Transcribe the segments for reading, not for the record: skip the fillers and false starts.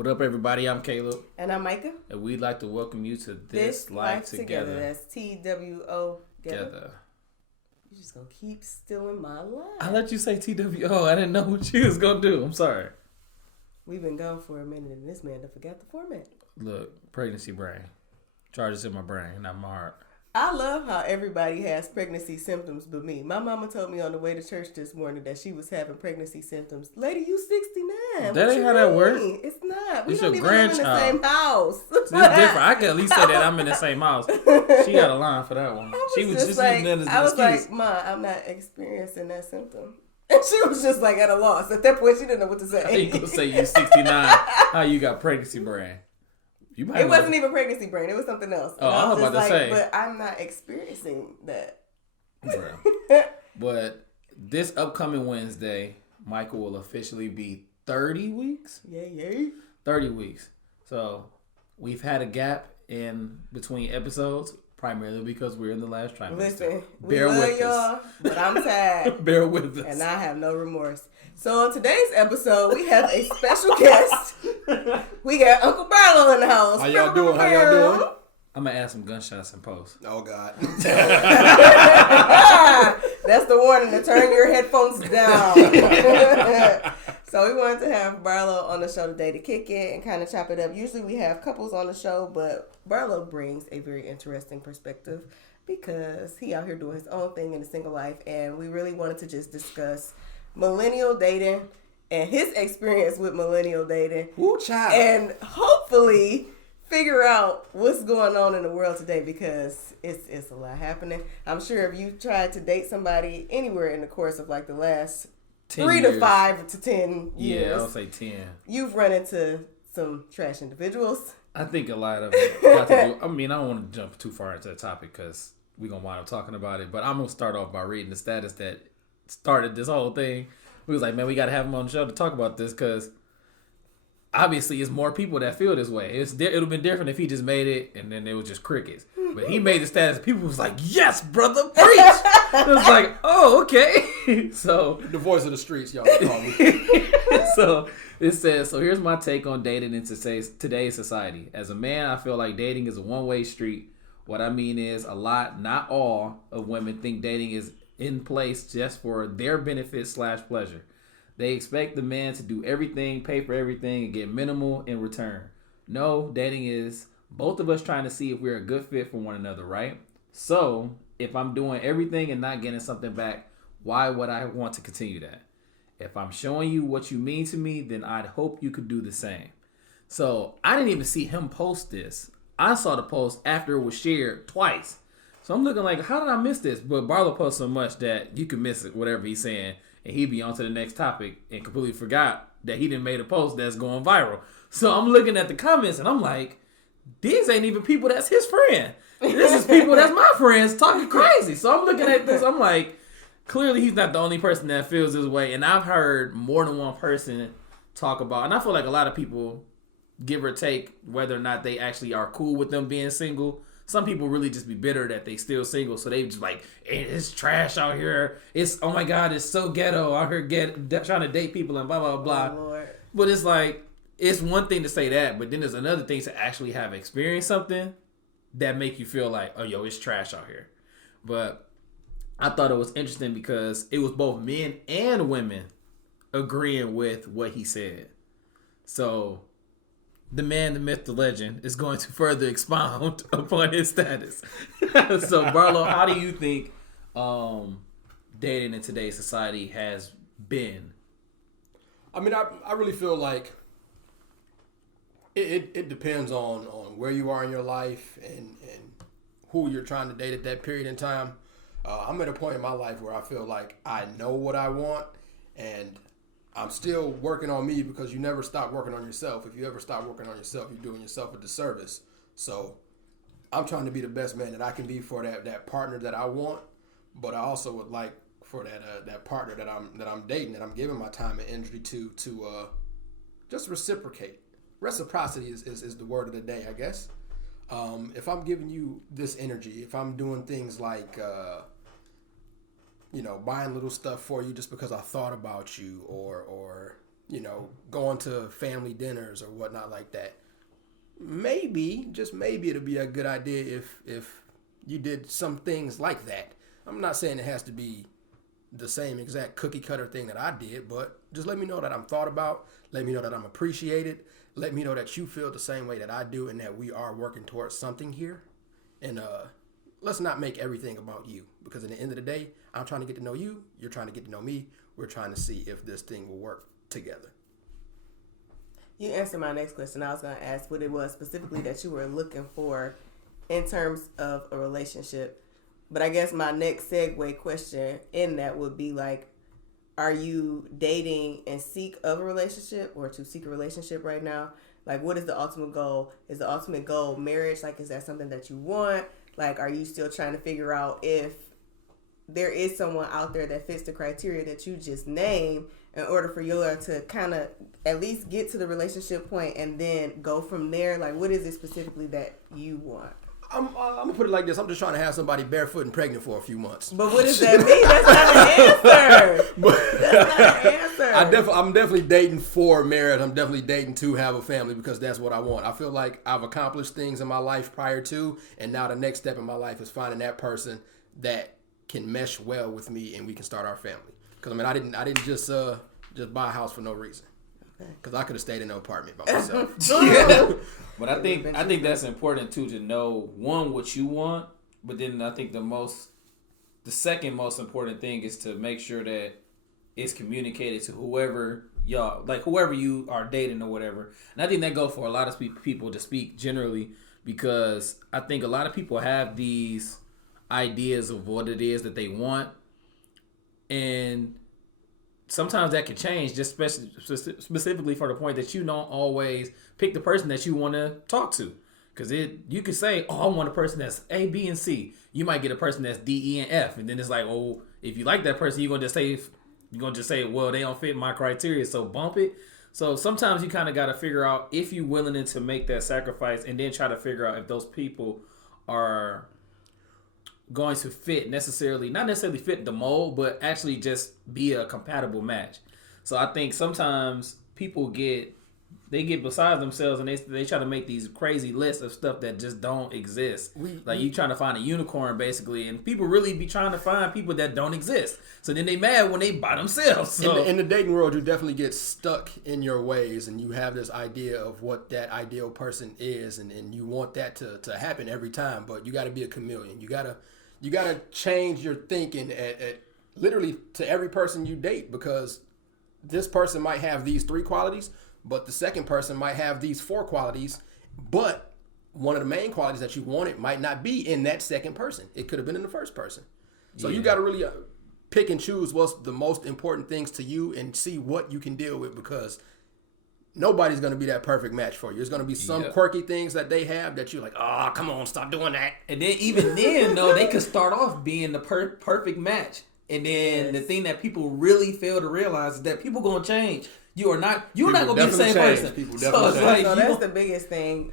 What up, everybody? I'm Caleb. And I'm Micah. And we'd like to welcome you to This Life Together. That's TWO Together. You're just going to keep stealing my line. I let you say TWO. I didn't know what you was going to do. I'm sorry. We've been gone for a minute and this man done forgot the format. Look, pregnancy brain. Charges in my brain, not my heart. I love how everybody has pregnancy symptoms but me. My mama told me on the way to church this morning that she was having pregnancy symptoms. Lady, you 69. That ain't how that works. It's not. We It's don't your even live in the grandchild. same house. It's different. I can at least say that I'm in the same house. She got a line for that one. She was just like, using that as an I was excuse. like, Ma, I'm not experiencing that symptom. And she was just like at a loss. At that point, she didn't know what to say. I ain't gonna say you 69. How you got pregnancy brain? It wasn't even pregnancy brain. It was something else. Oh, I was about to say. But I'm not experiencing that. But this upcoming Wednesday, Michael will officially be 30 weeks? Yeah. 30 weeks. So we've had a gap in between episodes, primarily because we're in the last trimester. Listen, we love y'all, but I'm tired. Bear with us. And I have no remorse. So on today's episode, we have a special guest. We got Uncle Barlow in the house. How y'all doing? I'm going to add some gunshots in post. Oh, God. That's the warning to turn your headphones down. So we wanted to have Barlow on the show today to kick it and kind of chop it up. Usually we have couples on the show, but Barlow brings a very interesting perspective because he out here doing his own thing in a single life. And we really wanted to just discuss millennial dating and his experience with millennial dating. Woo, child. And hopefully figure out what's going on in the world today because it's a lot happening. I'm sure if you tried to date somebody anywhere in the course of like the last 3 to 5 to 10 years. Yeah, I'll say 10. You've run into some trash individuals. I think a lot of it got to do. I mean, I don't want to jump too far into the topic because we're going to wind up talking about it. But I'm going to start off by reading the status that started this whole thing. We was like, man, we got to have him on the show to talk about this because obviously it's more people that feel this way. It would have been different if he just made it and then it was just crickets. But he made the status. People was like, yes, brother, preach. It was like, oh, okay. So The voice of the streets, y'all call me. So it says, so here's my take on dating in today's society. As a man, I feel like dating is a one-way street. What I mean is a lot, not all, of women think dating is in place just for their benefit/pleasure. They expect the man to do everything, pay for everything, and get minimal in return. No, dating is both of us trying to see if we're a good fit for one another, right? So if I'm doing everything and not getting something back, why would I want to continue that? If I'm showing you what you mean to me, then I'd hope you could do the same. So I didn't even see him post this. I saw the post after it was shared twice. So I'm looking like, how did I miss this? But Barlow posts so much that you can miss it, whatever he's saying, and he'd be on to the next topic and completely forgot that he didn't made a post that's going viral. So I'm looking at the comments and I'm like, these ain't even people that's his friend. This is people that's my friends talking crazy. So I'm looking at this, I'm like, clearly he's not the only person that feels this way. And I've heard more than one person talk about, and I feel like a lot of people, give or take, whether or not they actually are cool with them being single. Some people really just be bitter that they still single. So they just like, hey, it's trash out here. It's, oh my God, it's so ghetto out here trying to date people and blah, blah, blah. Oh, Lord. But it's like, it's one thing to say that, but then there's another thing to actually have experienced something that make you feel like, oh, yo, it's trash out here. But I thought it was interesting because it was both men and women agreeing with what he said. So the man, the myth, the legend is going to further expound upon his status. So Barlow, how do you think dating in today's society has been? I mean, I really feel like it depends on where you are in your life and who you're trying to date at that period in time. I'm at a point in my life where I feel like I know what I want and I'm still working on me because you never stop working on yourself. If you ever stop working on yourself, you're doing yourself a disservice. So I'm trying to be the best man that I can be for that partner that I want, but I also would like for that partner that I'm dating, that I'm giving my time and energy to just reciprocate. Reciprocity is the word of the day, I guess. If I'm giving you this energy, if I'm doing things like buying little stuff for you just because I thought about you, or going to family dinners or whatnot like that. Maybe, just maybe, it'll be a good idea if you did some things like that. I'm not saying it has to be the same exact cookie cutter thing that I did, but just let me know that I'm thought about. Let me know that I'm appreciated. Let me know that you feel the same way that I do and that we are working towards something here. And let's not make everything about you, because at the end of the day, I'm trying to get to know you. You're trying to get to know me. We're trying to see if this thing will work together. You answered my next question. I was going to ask what it was specifically that you were looking for in terms of a relationship. But I guess my next segue question in that would be like, are you dating and seek of a relationship, or to seek a relationship right now? Like, what is the ultimate goal? Is the ultimate goal marriage? Like, is that something that you want? Like, are you still trying to figure out if there is someone out there that fits the criteria that you just named in order for you to kind of at least get to the relationship point and then go from there? Like, what is it specifically that you want? I'm gonna put it like this. I'm just trying to have somebody barefoot and pregnant for a few months. But what does that mean? That's not an answer. That's not an answer. I'm definitely dating for marriage. I'm definitely dating to have a family, because that's what I want. I feel like I've accomplished things in my life prior to, and now the next step in my life is finding that person that can mesh well with me and we can start our family. Because I didn't just buy a house for no reason. Because I could have stayed in an apartment by myself. Yeah. But I think that's important too, to know, one, what you want, but then I think the second most important thing is to make sure that it's communicated to whoever you are dating or whatever. And I think that goes for a lot of people, to speak generally, because I think a lot of people have these ideas of what it is that they want, and sometimes that can change, just specifically for the point that you don't always pick the person that you want to talk to. Because you could say, I want a person that's A, B, and C. You might get a person that's D, E, and F. And then it's like, if you like that person, you're going to just say, well, they don't fit my criteria, so bump it. So sometimes you kind of got to figure out if you're willing to make that sacrifice, and then try to figure out if those people are going to not necessarily fit the mold, but actually just be a compatible match. So I think sometimes people get beside themselves, and they try to make these crazy lists of stuff that just don't exist. You trying to find a unicorn basically, and people really be trying to find people that don't exist. So then they mad when they by themselves. So in the dating world, you definitely get stuck in your ways, and you have this idea of what that ideal person is, and you want that to happen every time. But you got to be a chameleon. You gotta change your thinking at literally to every person you date, because this person might have these 3 qualities, but the second person might have these 4 qualities, but one of the main qualities that you wanted might not be in that second person. It could have been in the first person. So you got to really pick and choose what's the most important things to you and see what you can deal with, because nobody's going to be that perfect match for you. There's going to be some quirky things that they have that you're like, come on, stop doing that. And then even then, though, they could start off being the perfect match. And then the thing that people really fail to realize is that people going to change. You're not going to be the same person. So that's the biggest thing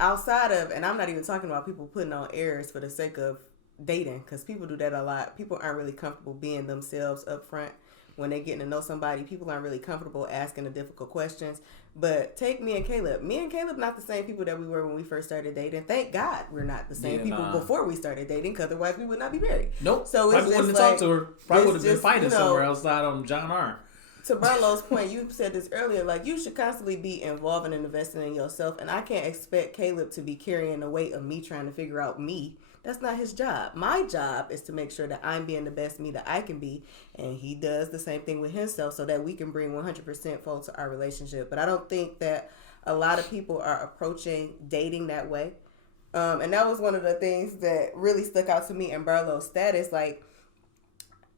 outside of, and I'm not even talking about people putting on airs for the sake of dating, because people do that a lot. People aren't really comfortable being themselves up front. When they're getting to know somebody, people aren't really comfortable asking the difficult questions. But take me and Caleb. Me and Caleb not the same people that we were when we first started dating. Thank God we're not the same people before we started dating, because otherwise we would not be married. Nope. So it's probably wouldn't have talked to her. Probably would have been fighting somewhere outside on John R. To Barlow's point, you said this earlier, like, you should constantly be involving and investing in yourself. And I can't expect Caleb to be carrying the weight of me trying to figure out me. That's not his job. My job is to make sure that I'm being the best me that I can be. And he does the same thing with himself, so that we can bring 100% full to our relationship. But I don't think that a lot of people are approaching dating that way. And that was one of the things that really stuck out to me in Barlow's status. Like,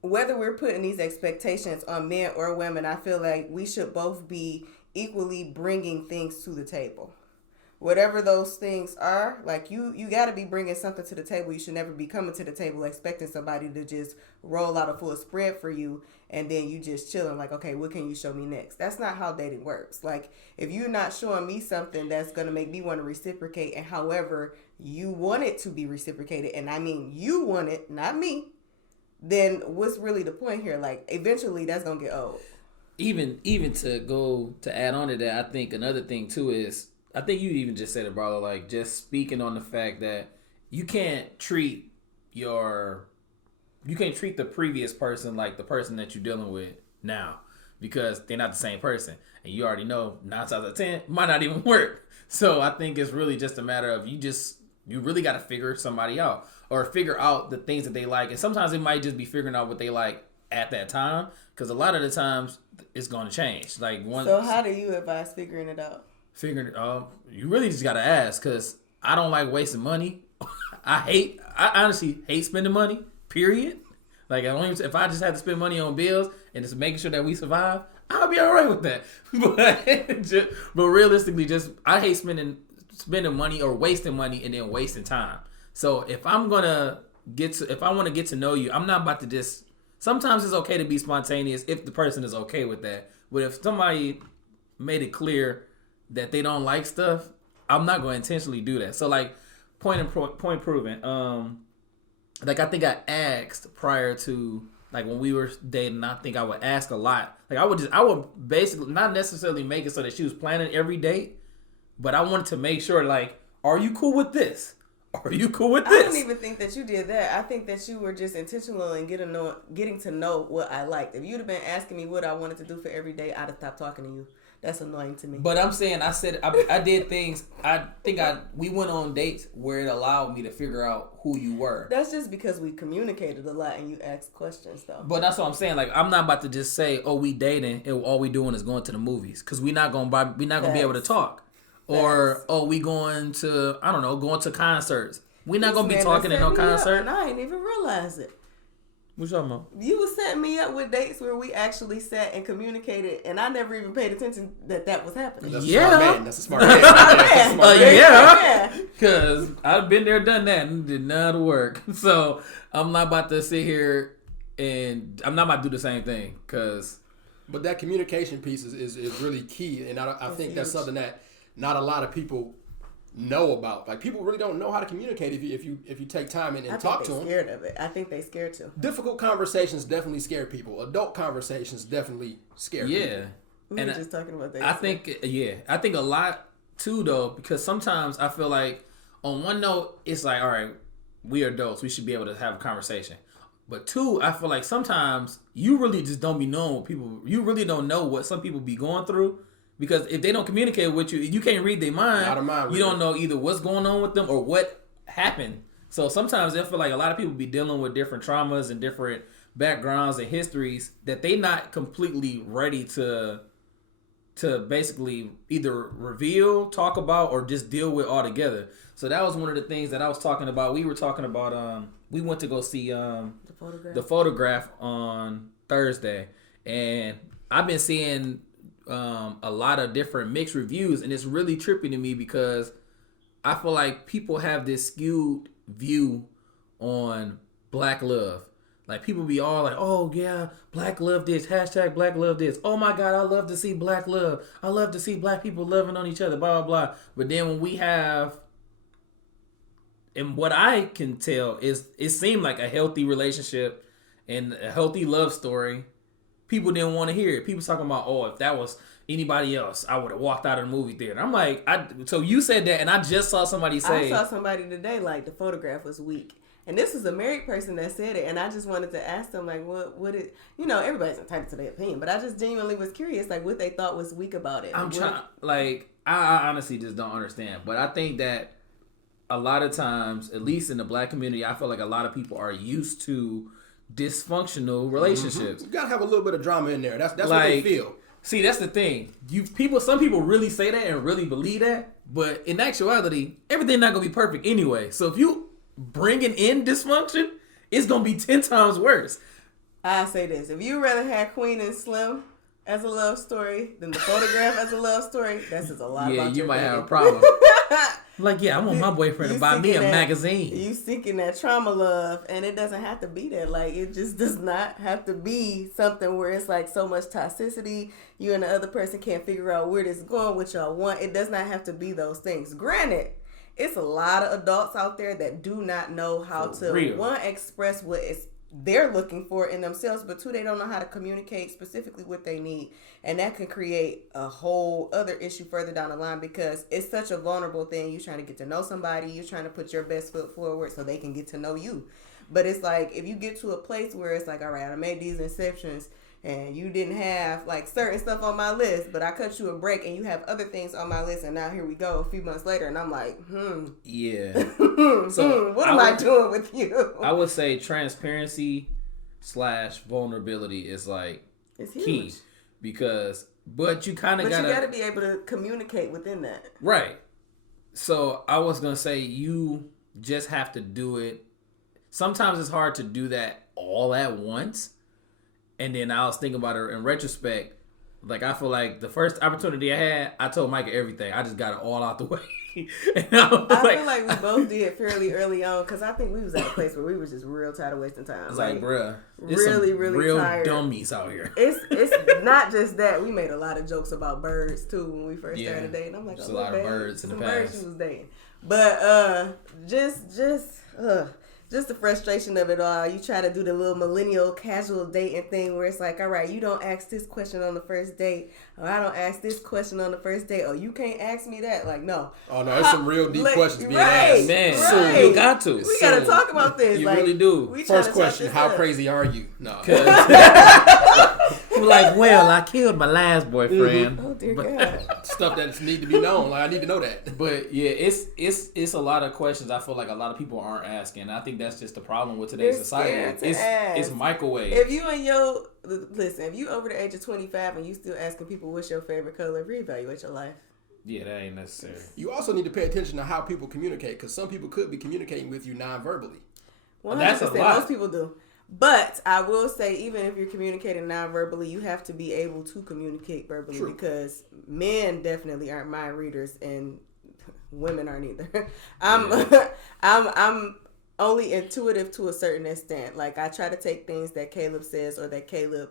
whether we're putting these expectations on men or women, I feel like we should both be equally bringing things to the table. Whatever those things are, like, you got to be bringing something to the table. You should never be coming to the table expecting somebody to just roll out a full spread for you, and then you just chilling like, okay, what can you show me next? That's not how dating works. Like, if you're not showing me something that's going to make me want to reciprocate, and however you want it to be reciprocated, and I mean you want it, not me, then what's really the point here? Like, eventually that's going to get old. even to go to add on to that, I think another thing too is, I think you even just said it, brother. Like, just speaking on the fact that you can't treat the previous person like the person that you're dealing with now, because they're not the same person, and you already know 9 times out of 10 might not even work. So I think it's really just a matter of you really got to figure somebody out, or figure out the things that they like, and sometimes it might just be figuring out what they like at that time, because a lot of the times it's going to change. Like So how do you advise figuring it out? You really just got to ask, because I don't like wasting money. I honestly hate spending money, period. Like, if I just had to spend money on bills and just making sure that we survive, I'll be all right with that. But realistically, I hate spending money or wasting money and then wasting time. So if I want to get to know you, I'm not about to just. Sometimes it's okay to be spontaneous if the person is okay with that. But if somebody made it clear that they don't like stuff, I'm not going to intentionally do that. So, like, point proven. Like, I think I asked prior to, like, when we were dating, I think I would ask a lot. Like, I would basically not necessarily make it so that she was planning every date, but I wanted to make sure, like, are you cool with this? Are you cool with this? I don't even think that you did that. I think that you were just intentional in getting to know what I liked. If you'd have been asking me what I wanted to do for every day, I'd have stopped talking to you. That's annoying to me. But I'm saying, I did things. We went on dates where it allowed me to figure out who you were. That's just because we communicated a lot and you asked questions, though. But that's what I'm saying. Like, I'm not about to just say, "Oh, we dating," and all we doing is going to the movies, because we're not gonna be able to talk. Or, "Oh, we going to concerts." We're not gonna be talking at no concert. And I ain't even realize it. What you talking about? You was setting me up with dates where we actually sat and communicated, and I never even paid attention that was happening. That's a smart man. That's a smart man. Yeah. Because I've been there, done that, and it did not work. So I'm not about to sit here and I'm not about to do the same thing. But that communication piece is really key, and I think that's something that not a lot of people know about. Like, people really don't know how to communicate if you take time and talk to them. Scared of it. I think they scared too. Difficult conversations definitely scare people. Adult conversations definitely scare people. Yeah. We were just talking about that. I think a lot too, though, because sometimes I feel like on one note it's like, all right, we are adults, we should be able to have a conversation. But two, I feel like sometimes you really just don't be knowing what people. You really don't know what some people be going through. Because if they don't communicate with you, you can't read their mind. You don't know either what's going on with them or what happened. So sometimes I feel like a lot of people be dealing with different traumas and different backgrounds and histories that they not completely ready to basically either reveal, talk about, or just deal with altogether. So that was one of the things that I was talking about. We were talking about, we went to go see the photograph on Thursday. And I've been seeing a lot of different mixed reviews, and it's really trippy to me because I feel like people have this skewed view on black love. Like, people be all like, "Oh yeah, black love this, hashtag black love this. Oh my God, I love to see black love. I love to see black people loving on each other, blah, blah, blah." But then when we have, and what I can tell is it seemed like a healthy relationship and a healthy love story. People didn't want to hear it. People talking about, "Oh, if that was anybody else, I would have walked out of the movie theater." I'm like, so you said that, and I just saw somebody say. I saw somebody today, like, the photograph was weak. And this is a married person that said it, and I just wanted to ask them, like, what it, everybody's entitled to their opinion, but I just genuinely was curious, like, what they thought was weak about it. I honestly just don't understand. But I think that a lot of times, at least in the black community, I feel like a lot of people are used to dysfunctional relationships. You gotta have a little bit of drama in there. That's like, what they feel. See, that's the thing. Some people really say that and really believe that, but in actuality, everything's not gonna be perfect anyway. So if you bringing in dysfunction, it's gonna be 10 times worse. I say this: if you rather have Queen and Slim as a love story than the photograph as a love story, that's just a lot. Yeah, about you your might baby. have a problem. Like, yeah, I want my boyfriend to buy me a magazine. You seeking that trauma love, and it doesn't have to be that. Like, it just does not have to be something where it's like so much toxicity. You and the other person can't figure out where this is going, what y'all want. It does not have to be those things. Granted, it's a lot of adults out there that do not know how to express what is they're looking for in themselves, but two, they don't know how to communicate specifically what they need. And that can create a whole other issue further down the line because it's such a vulnerable thing. You're trying to get to know somebody. You're trying to put your best foot forward so they can get to know you. But it's like, if you get to a place where it's like, all right, I made these exceptions and you didn't have like certain stuff on my list, but I cut you a break and you have other things on my list, and now here we go a few months later, and I'm like, Yeah. So what am I doing with you? I would say transparency / vulnerability is like It's huge. key because, but you kind of But gotta, you gotta be able to communicate within that. right. So I was gonna say you just have to do it. Sometimes it's hard to do that all at once. And then I was thinking about it in retrospect. Like, I feel like the first opportunity I had, I told Micah everything. I just got it all out the way. And I feel like we both did fairly early on because I think we was at a place where we was just real tired of wasting time. I was like, bruh, really real tired. Dummies out here. It's not just that. We made a lot of jokes about birds too when we first started dating. I'm like, there's a lot of birds in the past. Birds you was dating, but just the frustration of it all. You try to do the little millennial casual dating thing where it's like, all right, you don't ask this question on the first date, or I don't ask this question on the first date, or you can't ask me that. Like, no. Oh, no, there's some real deep questions being asked. Man, so you got to. We got to talk about this. You like, really do. First question, how crazy are you? No. You're like, well, I killed my last boyfriend. Oh, dear God. Stuff that need to be known. Like, I need to know that. But yeah, it's a lot of questions I feel like a lot of people aren't asking. I think that's just the problem with today's society. It's microwave. If you if you over the age of 25 and you still asking people what's your favorite color, reevaluate your life. Yeah, that ain't necessary. You also need to pay attention to how people communicate, because some people could be communicating with you non-verbally. 100%, That's a lot. most people do. But I will say, even if you're communicating non-verbally, you have to be able to communicate verbally. True. Because men definitely aren't mind readers and women aren't either. I'm only intuitive to a certain extent. Like, I try to take things that Caleb says or that Caleb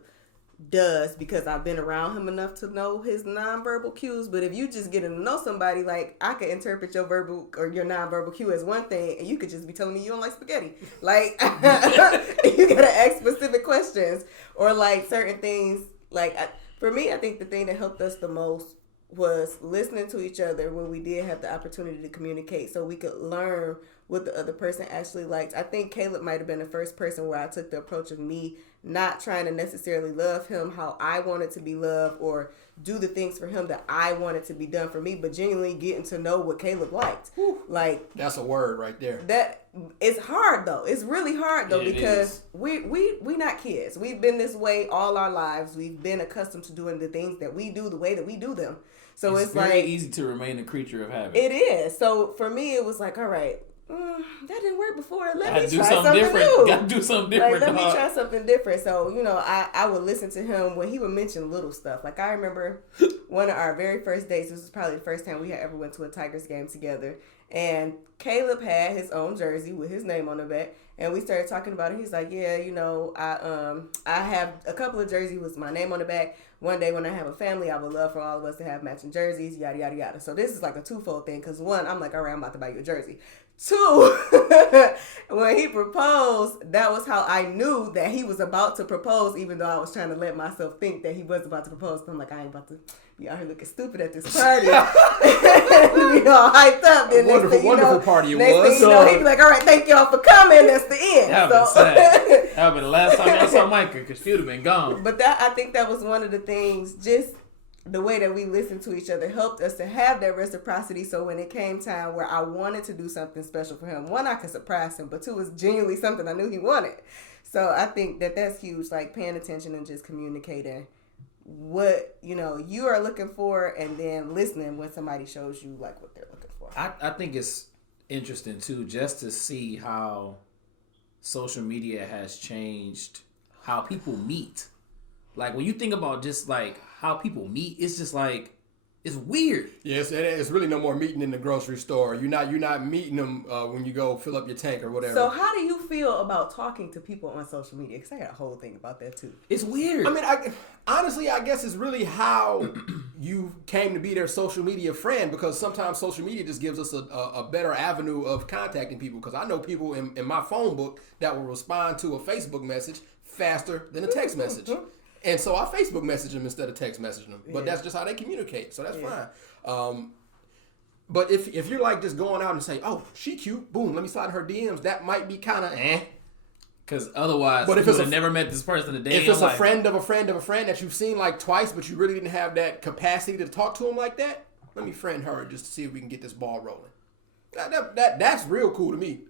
does because I've been around him enough to know his nonverbal cues. But if you just getting to know somebody, like, I could interpret your verbal or your nonverbal cue as one thing, and you could just be telling me you don't like spaghetti. Like, you gotta ask specific questions or like certain things. Like, for me, I think the thing that helped us the most was listening to each other when we did have the opportunity to communicate, so we could learn what the other person actually liked. I think Caleb might have been the first person where I took the approach of me not trying to necessarily love him how I wanted to be loved or do the things for him that I wanted to be done for me, but genuinely getting to know what Caleb liked. Like, that's a word right there. That it's hard though. It's really hard though, because we not kids. We've been this way all our lives. We've been accustomed to doing the things that we do the way that we do them. So it's very like easy to remain a creature of habit. It is. So for me, it was like, all right, that didn't work before. Let me try something different. new. Gotta do something different. Like, let me try something different. So, I would listen to him when he would mention little stuff. Like, I remember one of our very first dates. This was probably the first time we had ever went to a Tigers game together. And Caleb had his own jersey with his name on the back. And we started talking about it. He's like, yeah, I have a couple of jerseys with my name on the back. One day when I have a family, I would love for all of us to have matching jerseys, yada, yada, yada. So this is like a twofold thing. Because one, I'm like, all right, I'm about to buy you a jersey. Two, when he proposed, that was how I knew that he was about to propose, even though I was trying to let myself think that he was about to propose. I'm like, I ain't about to be out here looking stupid at this party. We all hyped up. Then wonderful party it next was. thing you know, he'd be like, all right, thank y'all for coming. That's the end. That would sad. That would be the last time I saw Micah, because she would have been gone. But I think that was one of the things, just the way that we listened to each other helped us to have that reciprocity. So when it came time where I wanted to do something special for him, one, I could surprise him, but two, was genuinely something I knew he wanted. So I think that that's huge, like paying attention and just communicating what, you are looking for, and then listening when somebody shows you like what they're looking for. I think it's interesting too, just to see how social media has changed how people meet. Like, when you think about just like how people meet, it's just like, it's weird. Yes, it's really no more meeting in the grocery store. You're not meeting them when you go fill up your tank or whatever. So how do you feel about talking to people on social media? Because I got a whole thing about that too. It's weird. I mean, honestly, I guess it's really how you came to be their social media friend, because sometimes social media just gives us a better avenue of contacting people. Because I know people in my phone book that will respond to a Facebook message faster than a text message. And so I Facebook message them instead of text messaging them. But that's just how they communicate. So that's fine. But if you're like just going out and say, oh, she cute, boom, let me slide in her DMs, that might be kind of Because otherwise, but if you it's would have never met this person a day. If it's a friend of a friend of a friend that you've seen like twice, but you really didn't have that capacity to talk to him like that, let me friend her just to see if we can get this ball rolling. That's real cool to me.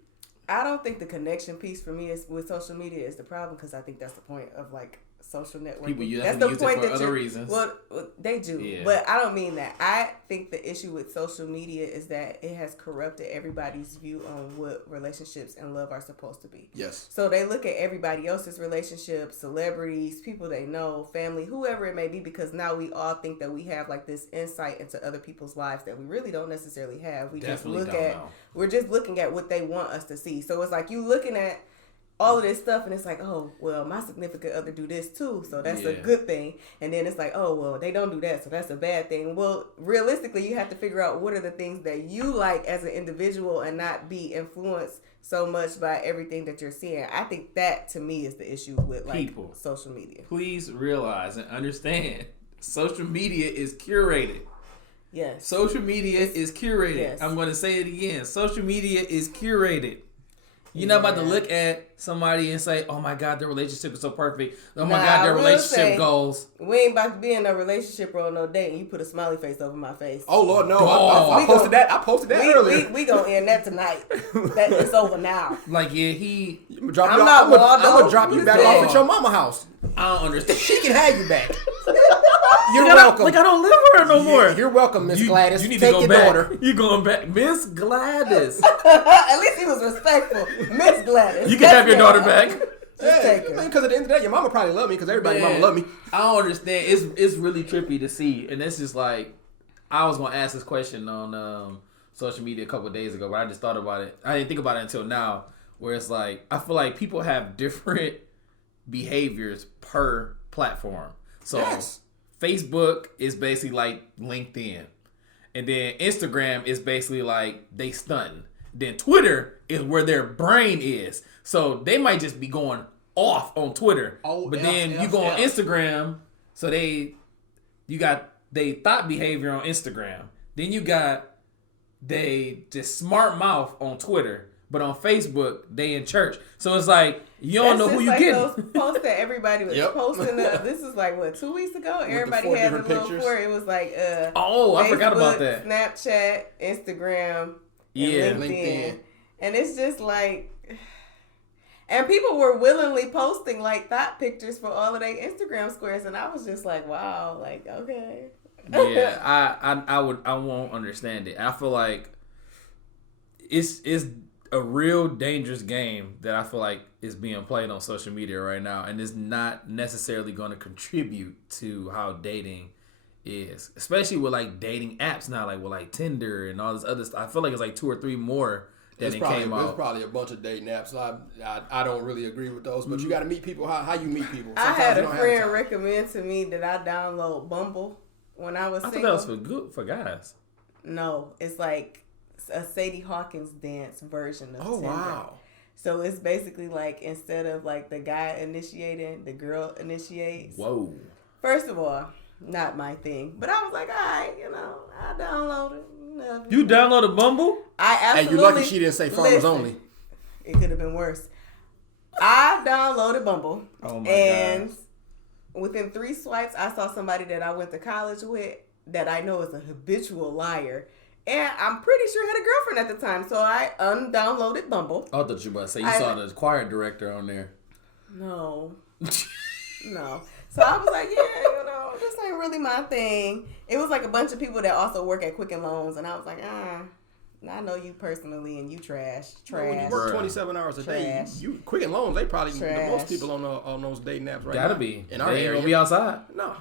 I don't think the connection piece for me is with social media is the problem, because I think that's the point of like social networking. People that's the use point it for that other reasons. Well, they do, but I don't mean that. I think the issue with social media is that it has corrupted everybody's view on what relationships and love are supposed to be. Yes. So they look at everybody else's relationships, celebrities, people they know, family, whoever it may be, because now we all think that we have like this insight into other people's lives that we really don't necessarily have. We're just looking at what they want us to see. So it's like you looking at all of this stuff and it's like, oh, well, my significant other do this too, so that's a good thing. And then it's like, oh, well, they don't do that, so that's a bad thing. Well, realistically, you have to figure out what are the things that you like as an individual and not be influenced so much by everything that you're seeing. I think that, to me, is the issue with like people, social media. Please realize and understand, social media is curated. Yes. Social media is curated. Yes. I'm going to say it again. Social media is curated. You're not about to look at somebody and say, oh my God, their relationship is so perfect. Oh my God, their relationship goals. We ain't about to be in a relationship or no date and you put a smiley face over my face. Oh Lord, no. I posted that earlier. We gonna end that tonight. It's over now. Like, yeah, I'm gonna drop you back off at your mama house. I don't understand. She can have you back. You're welcome. Like, I don't live with her no more. You're welcome, Miss Gladys. You need Take to go your back. daughter. You going back. Miss Gladys. At least he was respectful. Miss Gladys. You can have your daughter back. Because at the end of the day, your mama probably love me, because everybody mama love me. I don't understand. It's really trippy to see. And it's just like, I was going to ask this question on social media a couple of days ago, but I just thought about it. I didn't think about it until now, where it's like, I feel like people have different behaviors per platform. So Facebook is basically like LinkedIn. And then Instagram is basically like they stunting. Then Twitter is where their brain is. So they might just be going off on Twitter. But then you go on Instagram, so you got they thought behavior on Instagram. Then you got they just smart mouth on Twitter. But on Facebook, they in church. So it's like, you don't know who you getting. Those posts that everybody was posting. This is like, what, 2 weeks ago? Everybody had a little pictures. It was like, Facebook, I forgot about that. Snapchat, Instagram, and LinkedIn. And it's just like, and people were willingly posting like thought pictures for all of their Instagram squares. And I was just like, wow, like, okay. Yeah, I won't understand it. I feel like it's a real dangerous game that I feel like is being played on social media right now, and is not necessarily going to contribute to how dating is, especially with like dating apps now, like with like Tinder and all this other stuff. I feel like it's like 2 or 3 more that came out. There's probably a bunch of dating apps. I don't really agree with those, but you got to meet people how you meet people. Sometimes I had a friend recommend to me that I download Bumble when I was single. I thought that was for guys. No, it's like a Sadie Hawkins dance version of Tinder. Wow. So it's basically like, instead of like the guy initiating, the girl initiates. Whoa. First of all, not my thing. But I was like, all right, I downloaded. You downloaded Bumble? I absolutely. And you're lucky she didn't say farmers only. It could have been worse. I downloaded Bumble. Oh my and gosh. Within 3 swipes, I saw somebody that I went to college with that I know is a habitual liar. And I'm pretty sure had a girlfriend at the time. So I undownloaded Bumble. I thought you were about to say you saw the choir director on there. No. No. So I was like, yeah, this ain't really my thing. It was like a bunch of people that also work at Quicken Loans. And I was like, I know you personally and you trash. When you work 27 hours a day, you Quicken Loans, they probably the most people on those dating apps right now. Gotta be. In our area. They gonna be outside. No.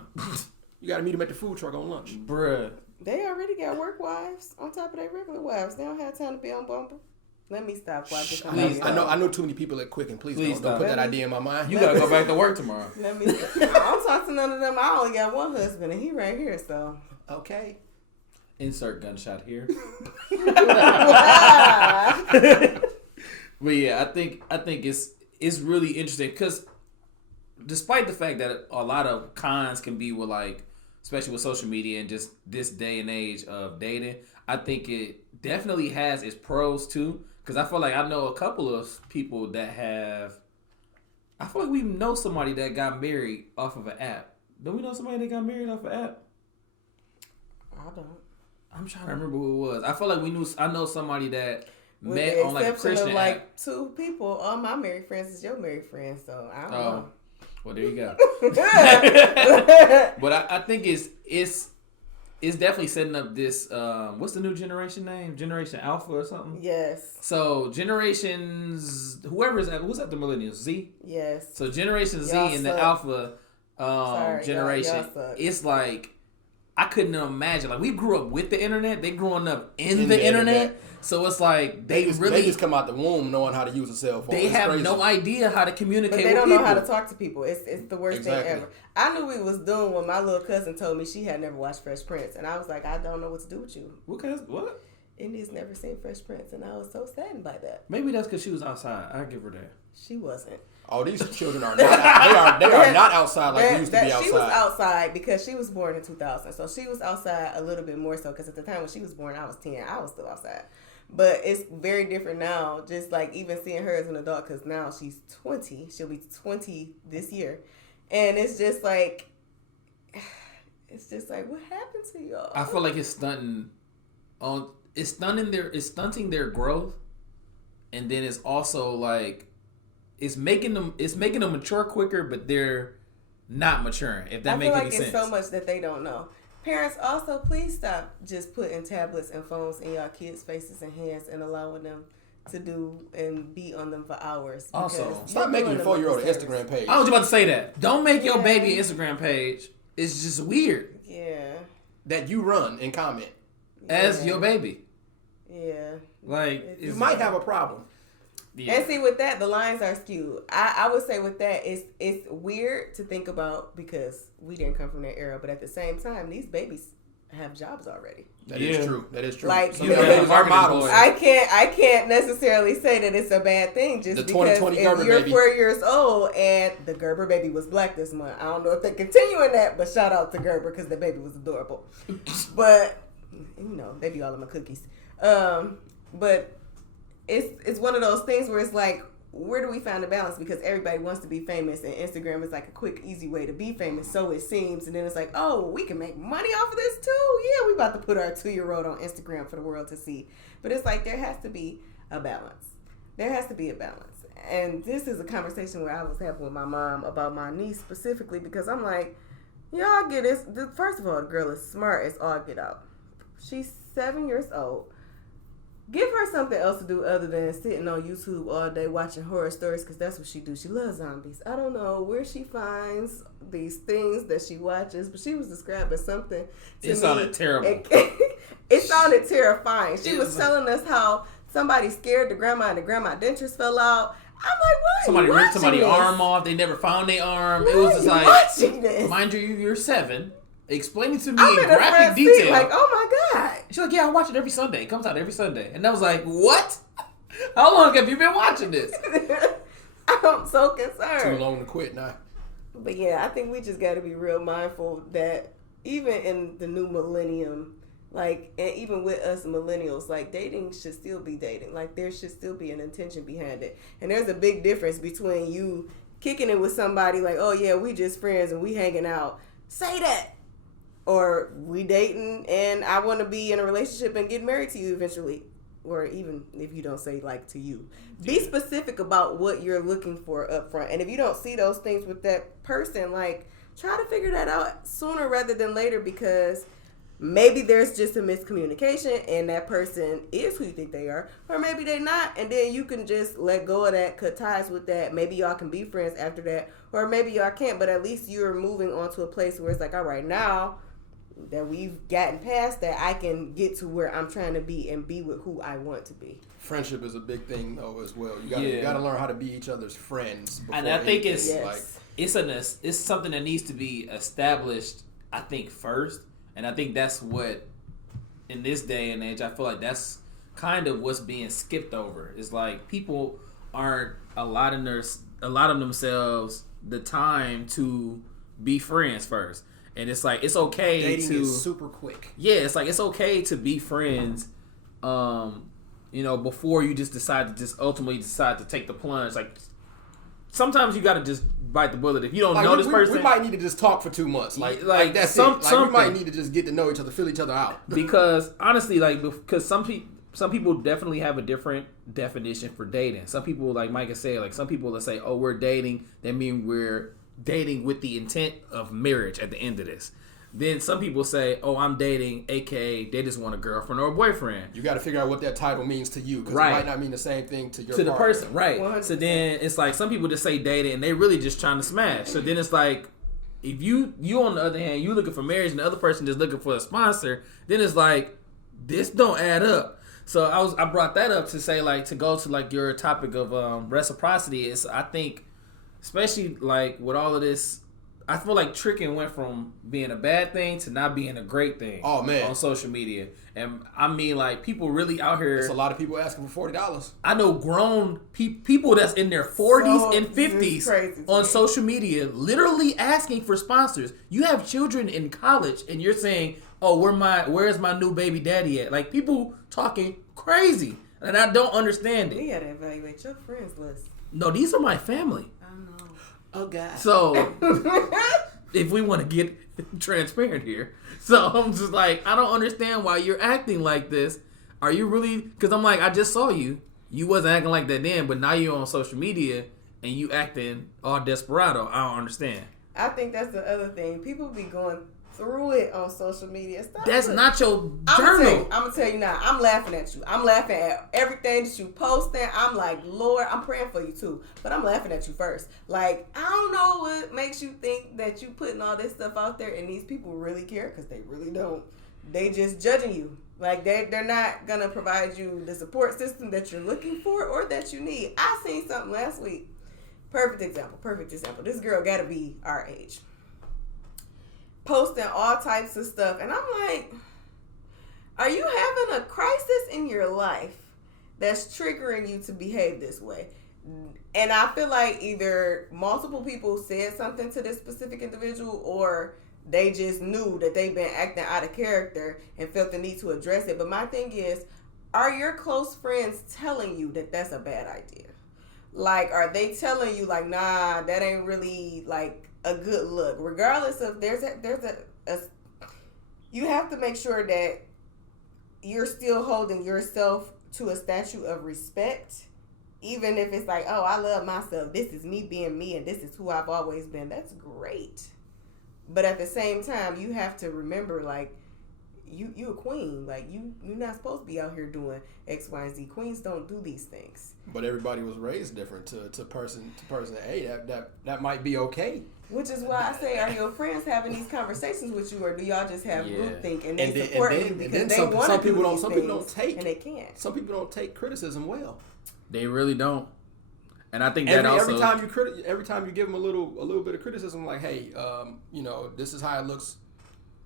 You gotta meet them at the food truck on lunch. Bruh. They already got work wives on top of their regular wives. They don't have time to be on Bumble. Let me stop watching. I know too many people at Quicken. Please don't put that idea in my mind. You gotta go back to work tomorrow. Let me stop. I don't talk to none of them. I only got one husband, and he right here. So Okay. Insert gunshot here. Wow. But yeah, I think it's really interesting because despite the fact that a lot of cons can be with like, especially with social media and just this day and age of dating, I think it definitely has its pros too. Because I feel like I know a couple of people that have. I feel like we know somebody that got married off of an app. Don't we know somebody that got married off an app? I don't. I'm trying to remember who it was. I feel like I know somebody that With met the on like a exception Christian of like app. 2 people, all my married friends is your married friends, so I don't know. Well, there you go. But I think it's definitely setting up this. What's the new generation name? Generation Alpha or something? Yes. So generations, who's at the millennials? Z. Yes. So Generation Z Y'all and the suck. Alpha Sorry, generation. y'all suck. It's like I couldn't imagine. Like we grew up with the internet. They growing up in the internet. So it's like they just come out the womb knowing how to use a cell phone. They It's have crazy. no idea how to communicate But with they don't people. know how to talk to people. It's the worst Exactly. thing ever. I knew we was doing when my little cousin told me she had never watched Fresh Prince, and I was like, I don't know what to do with you. What? India's never seen Fresh Prince, and I was so saddened by that. Maybe that's because she was outside. I give her that. She wasn't. Oh, these children are not. They are not outside like we used to be outside. She was outside because she was born in 2000, so she was outside a little bit more so. Because at the time when she was born, I was 10. I was still outside, but it's very different now. Just like even seeing her as an adult, because now she's 20. She'll be 20 this year, and it's just like what happened to y'all? I feel like it's stunting their growth, and then it's also like it's making them mature quicker, but they're not maturing. If that makes any sense. I feel like it's so much that they don't know. Parents, also please stop just putting tablets and phones in y'all kids' faces and hands and allowing them to do and be on them for hours. Also, stop making your 4-year-old an Instagram page. I was about to say that. Don't make your baby an Instagram page. It's just weird. Yeah. That you run and comment as your baby. Yeah. Like you might have a problem. Yeah. And see, with that, the lines are skewed. I would say with that, it's weird to think about because we didn't come from that era, but at the same time, these babies have jobs already. That is true. That is true. Like some of your babies are models. I can't necessarily say that it's a bad thing just the because if Gerber you're baby. 4 years old and the Gerber baby was black this month. I don't know if they're continuing that, but shout out to Gerber because the baby was adorable. But they be all of my cookies. But it's one of those things where it's like, where do we find the balance? Because everybody wants to be famous, and Instagram is like a quick, easy way to be famous, so it seems. And then it's like, oh, we can make money off of this too. Yeah, we about to put our 2-year-old on Instagram for the world to see. But it's like there has to be a balance. There has to be a balance. And this is a conversation where I was having with my mom about my niece specifically because I'm like, y'all get this. First of all, the girl is smart as all get out. She's 7 years old. Give her something else to do other than sitting on YouTube all day watching horror stories because that's what she do. She loves zombies. I don't know where she finds these things that she watches, but she was describing something to me. It sounded terrible. It sounded terrifying. She was telling us how somebody scared the grandma and the grandma dentures fell out. I'm like, why? Somebody ripped somebody's arm off. They never found their arm. It was just like, watching this? Mind you, you're 7. Explain it to me I'm in in the graphic front detail. seat, like, oh my God. She's like, yeah, I watch it every Sunday. It comes out every Sunday. And I was like, what? How long have you been watching this? I'm so concerned. Too long to quit now. But yeah, I think we just got to be real mindful that even in the new millennium, like, and even with us millennials, like, dating should still be dating. Like, there should still be an intention behind it. And there's a big difference between you kicking it with somebody like, oh yeah, we just friends and we hanging out. Say that. Or we dating and I want to be in a relationship and get married to you eventually. Or even if you don't say like to you. Be specific about what you're looking for up front. And if you don't see those things with that person, like, try to figure that out sooner rather than later because maybe there's just a miscommunication and that person is who you think they are. Or maybe they're not. And then you can just let go of that, cut ties with that. Maybe y'all can be friends after that. Or maybe y'all can't. But at least you're moving on to a place where it's like, all right, now that we've gotten past that, I can get to where I'm trying to be and be with who I want to be. Friendship is a big thing though as well. You gotta learn how to be each other's friends. And I think Yes. it's something that needs to be established. I think first. And I think that's what, in this day and age, I feel like that's kind of what's being skipped over. It's like people aren't allotting themselves the time to be friends first. And it's like, it's okay Dating to... is super quick. Yeah, it's like, it's okay to be friends, before you ultimately decide to take the plunge. Like, sometimes you got to just bite the bullet. If you don't know this person... We might need to just talk for 2 months. Like that's it. We might need to just get to know each other, fill each other out. Because, honestly, because some people definitely have a different definition for dating. Some people, like Micah said, like some people that say, oh, we're dating, that mean we're dating with the intent of marriage at the end of this. Then some people say, oh, I'm dating, aka they just want a girlfriend or a boyfriend. You got to figure out what that title means to you, because it might not mean the same thing to your the person. Right. 100%. So then it's like some people just say dating and they really just trying to smash. So then it's like, if you on the other hand, you looking for marriage and the other person just looking for a sponsor, then it's like, this don't add up. So I brought that up to say, like, to go to like your topic of reciprocity is, I think, especially like with all of this, I feel like tricking went from being a bad thing to not being a great thing. Oh man, on social media. And I mean, like, people really out here. There's a lot of people asking for $40. I know grown people that's in their 40s and 50s on social media literally asking for sponsors. You have children in college and you're saying, oh, where's my new baby daddy at? Like, people talking crazy, and I don't understand it. You gotta evaluate your friends list. No, these are my family. I know. Oh God. So, if we want to get transparent here, so I'm just like, I don't understand why you're acting like this. Are you really? Because I'm like, I just saw you. You wasn't acting like that then, but now you're on social media and you acting all desperado. I don't understand. I think that's the other thing. People be going through it on social media. That's not your journal. I'm gonna tell you now. I'm laughing at you. I'm laughing at everything that you posting. I'm like, Lord, I'm praying for you too, but I'm laughing at you first. Like, I don't know what makes you think that you putting all this stuff out there and these people really care, because they really don't. They just judging you. Like, they're not gonna provide you the support system that you're looking for or that you need. I seen something last week. Perfect example. This girl gotta be our age, posting all types of stuff, and I'm like, are you having a crisis in your life that's triggering you to behave this way? And I feel like either multiple people said something to this specific individual, or they just knew that they've been acting out of character and felt the need to address it. But my thing is, are your close friends telling you that that's a bad idea? Like, are they telling you, like, nah, that ain't really like a good look? Regardless of, there's a you have to make sure that you're still holding yourself to a statute of respect, even if it's like, oh, I love myself, this is me being me, and this is who I've always been. That's great. But at the same time, you have to remember, like, you a queen. Like, you're not supposed to be out here doing X, Y, and Z. Queens don't do these things. But everybody was raised different to person A. That might be okay. Which is why I say, are your friends having these conversations with you, or do y'all just have groupthink and they support you because they want to do these things and they can't? Some people don't take criticism well. They really don't. And I think that also every time you give them a little bit of criticism, like, hey, this is how it looks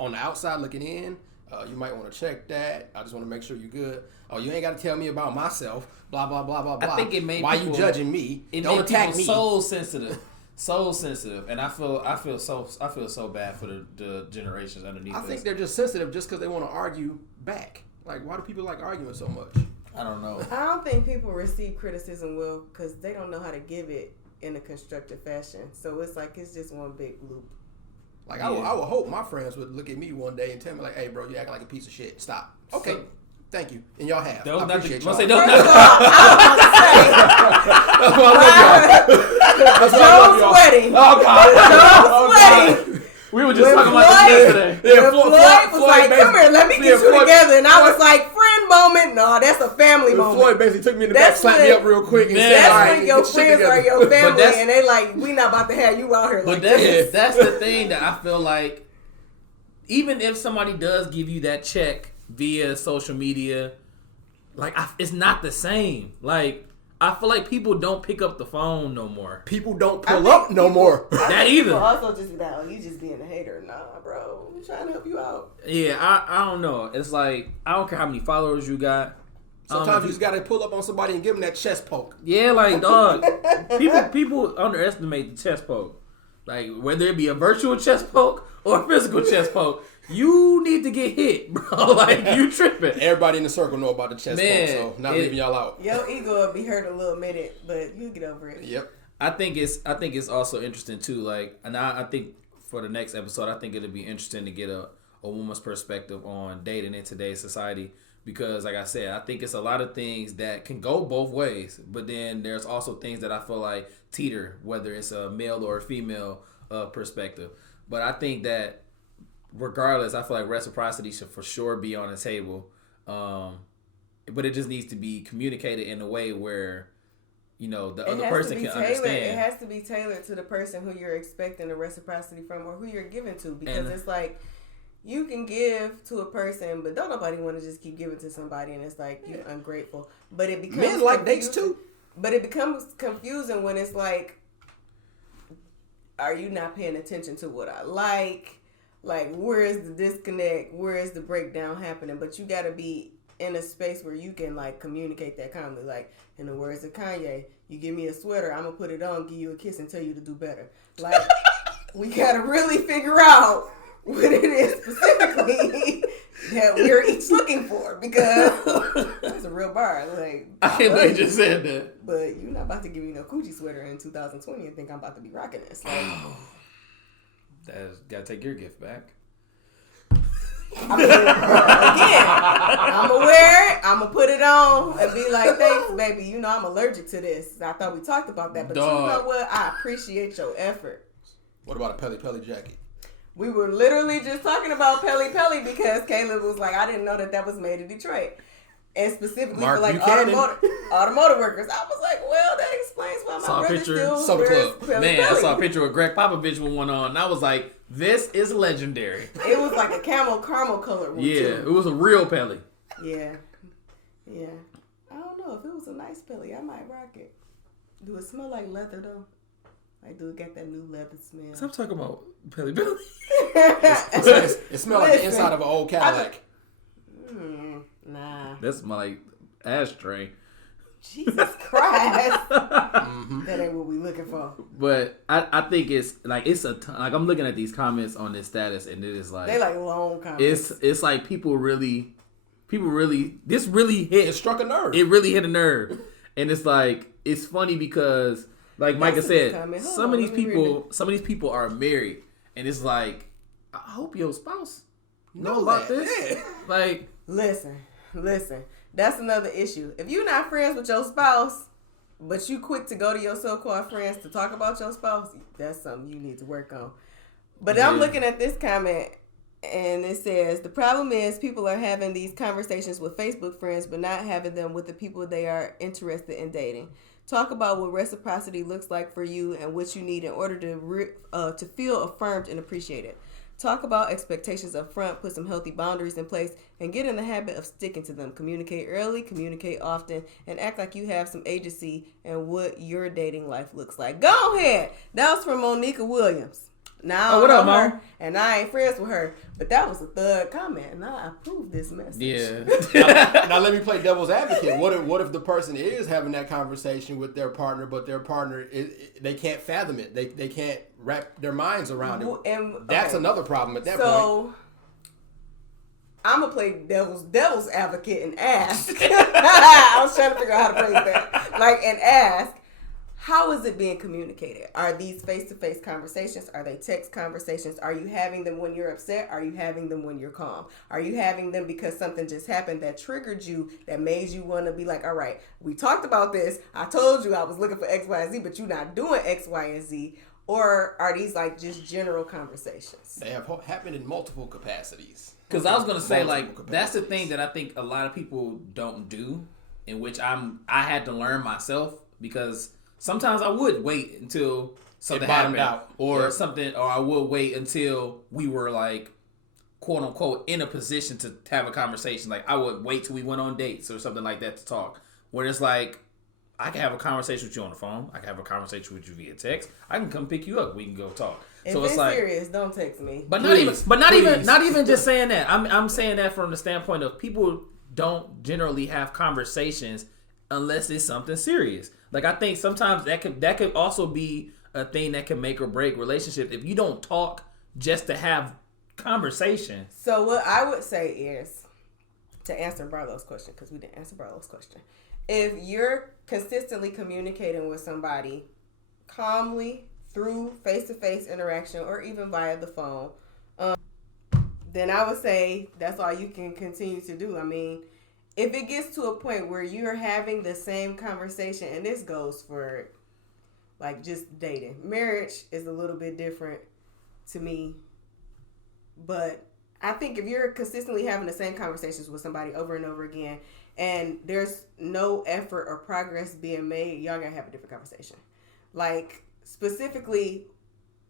on the outside looking in. You might want to check that. I just want to make sure you're good. Oh, you ain't got to tell me about myself. Blah blah blah blah blah. I think it made why you judging me? It don't made attack people me. so sensitive, and I feel so bad for the generations underneath. I think they're just sensitive just because they want to argue back. Like, why do people like arguing so much? I don't know. I don't think people receive criticism well because they don't know how to give it in a constructive fashion. So it's like it's just one big loop. Like, I would hope my friends would look at me one day and tell me, like, hey, bro, you acting like a piece of shit. Stop. Okay. Thank you. And y'all have. I appreciate y'all. That's Joe's wedding. Oh, God. Joe's wedding. We were just talking about this yesterday. Yeah, Floyd was like, come here, let me get you together. And I was like, friend moment. No, that's a family moment. Floyd basically took me in the back, slapped me up real quick, and said, that's when your friends are your family, and they like, we not about to have you out here like this. But that's the thing that I feel like, even if somebody does give you that check via social media, like, it's not the same. Like, I feel like people don't pick up the phone no more. People don't pull up no more. That either. People also just be like, oh, you just being a hater. Nah, bro. I'm trying to help you out. Yeah, I don't know. It's like, I don't care how many followers you got. Sometimes you just got to pull up on somebody and give them that chest poke. Yeah, like, dog. people underestimate the chest poke. Like, whether it be a virtual chest poke or a physical chest poke, you need to get hit, bro. Like, you tripping. Everybody in the circle know about the chest poke, so not leaving y'all out. Your ego will be hurt a little minute, but you get over it. Yep. I think it's also interesting too. Like, and I think for the next episode, I think it'll be interesting to get a woman's perspective on dating in today's society. Because, like I said, I think it's a lot of things that can go both ways. But then there's also things that I feel like teeter, whether it's a male or a female perspective. But I think that regardless, I feel like reciprocity should for sure be on the table. But it just needs to be communicated in a way where, you know, the other person can understand. It has to be tailored to the person who you're expecting the reciprocity from or who you're giving to. Because it's like, you can give to a person, but don't nobody want to just keep giving to somebody, and it's like you're ungrateful. But it becomes men like dates too. But it becomes confusing when it's like, are you not paying attention to what I like? Like, where is the disconnect? Where is the breakdown happening? But you got to be in a space where you can like communicate that calmly. Like, in the words of Kanye, you give me a sweater, I'm gonna put it on, give you a kiss, and tell you to do better. Like, we gotta really figure out what it is specifically that we're each looking for, because that's a real bar. Like, I can't believe you just said that. But you're not about to give me no Coochie sweater in 2020 and think I'm about to be rocking this. Like, That's gotta take your gift back. I mean, again, I'm gonna wear it, I'm gonna put it on and be like, thanks, baby. You know I'm allergic to this. I thought we talked about that, but you know what? I appreciate your effort. What about a Pelly Pelly jacket? We were literally just talking about Pelly Pelly because Caleb was like, I didn't know that was made in Detroit. And specifically Mark for like automotive workers. I was like, well, that explains why my brother still wears Pelly Man, Pelly. I saw a picture of Greg Popovich with one on, and I was like, this is legendary. It was like a caramel color one, Yeah, too. it was a real Pelly. Yeah. Yeah. I don't know. If it was a nice Pelly, I might rock it. Do it smell like leather, though? Like, do it get that new leather smell? Stop talking about Pelly Pelly. It smells like the inside of an old Cadillac. Nah. That's my like ashtray. Jesus Christ. That ain't what we looking for. But I think it's like like I'm looking at these comments on this status, and it is like they like long comments. It's like people really this really hit. It struck a nerve. It really hit a nerve, and it's like it's funny because like Micah said, some of these people are married, and it's like I hope your spouse know about this. Yeah. Like listen. That's another issue. If you're not friends with your spouse, but you quick to go to your so-called friends to talk about your spouse, that's something you need to work on. But yeah. I'm looking at this comment, and it says, the problem is people are having these conversations with Facebook friends, but not having them with the people they are interested in dating. Talk about what reciprocity looks like for you and what you need in order to feel affirmed and appreciated. Talk about expectations up front, put some healthy boundaries in place, and get in the habit of sticking to them. Communicate early, communicate often, and act like you have some agency in what your dating life looks like. Go ahead. That was from Monica Williams. Now, what up, Mom? And I ain't friends with her, but that was a third comment, and I approve this message. Yeah. now let me play devil's advocate. What if the person is having that conversation with their partner, but their partner they can't fathom it. They can't wrap their minds around it. And that's another problem at that point. So I'm gonna play devil's advocate and ask. I was trying to figure out how to phrase that. And ask. How is it being communicated? Are these face-to-face conversations? Are they text conversations? Are you having them when you're upset? Are you having them when you're calm? Are you having them because something just happened that triggered you, that made you want to be like, all right, we talked about this. I told you I was looking for X, Y, and Z, but you're not doing X, Y, and Z. Or are these like just general conversations? They have happened in multiple capacities. Because I was going to say, that's the thing that I think a lot of people don't do, in which I had to learn myself, because sometimes I would wait until something happened out or something, or I would wait until we were like, quote unquote, in a position to have a conversation. Like I would wait till we went on dates or something like that to talk. Where it's like, I can have a conversation with you on the phone. I can have a conversation with you via text. I can come pick you up. We can go talk. If so it's like, serious, don't text me. But Please, not even just saying that. I'm saying that from the standpoint of people don't generally have conversations unless it's something serious. Like I think sometimes that could also be a thing that can make or break relationships if you don't talk just to have conversation. So what I would say is, to answer Barlow's question, because we didn't answer Barlow's question, if you're consistently communicating with somebody calmly through face-to-face interaction or even via the phone, then I would say that's all you can continue to do. I mean, if it gets to a point where you're having the same conversation, and this goes for like just dating, marriage is a little bit different to me, but I think if you're consistently having the same conversations with somebody over and over again, and there's no effort or progress being made, y'all gotta have a different conversation. Like, specifically,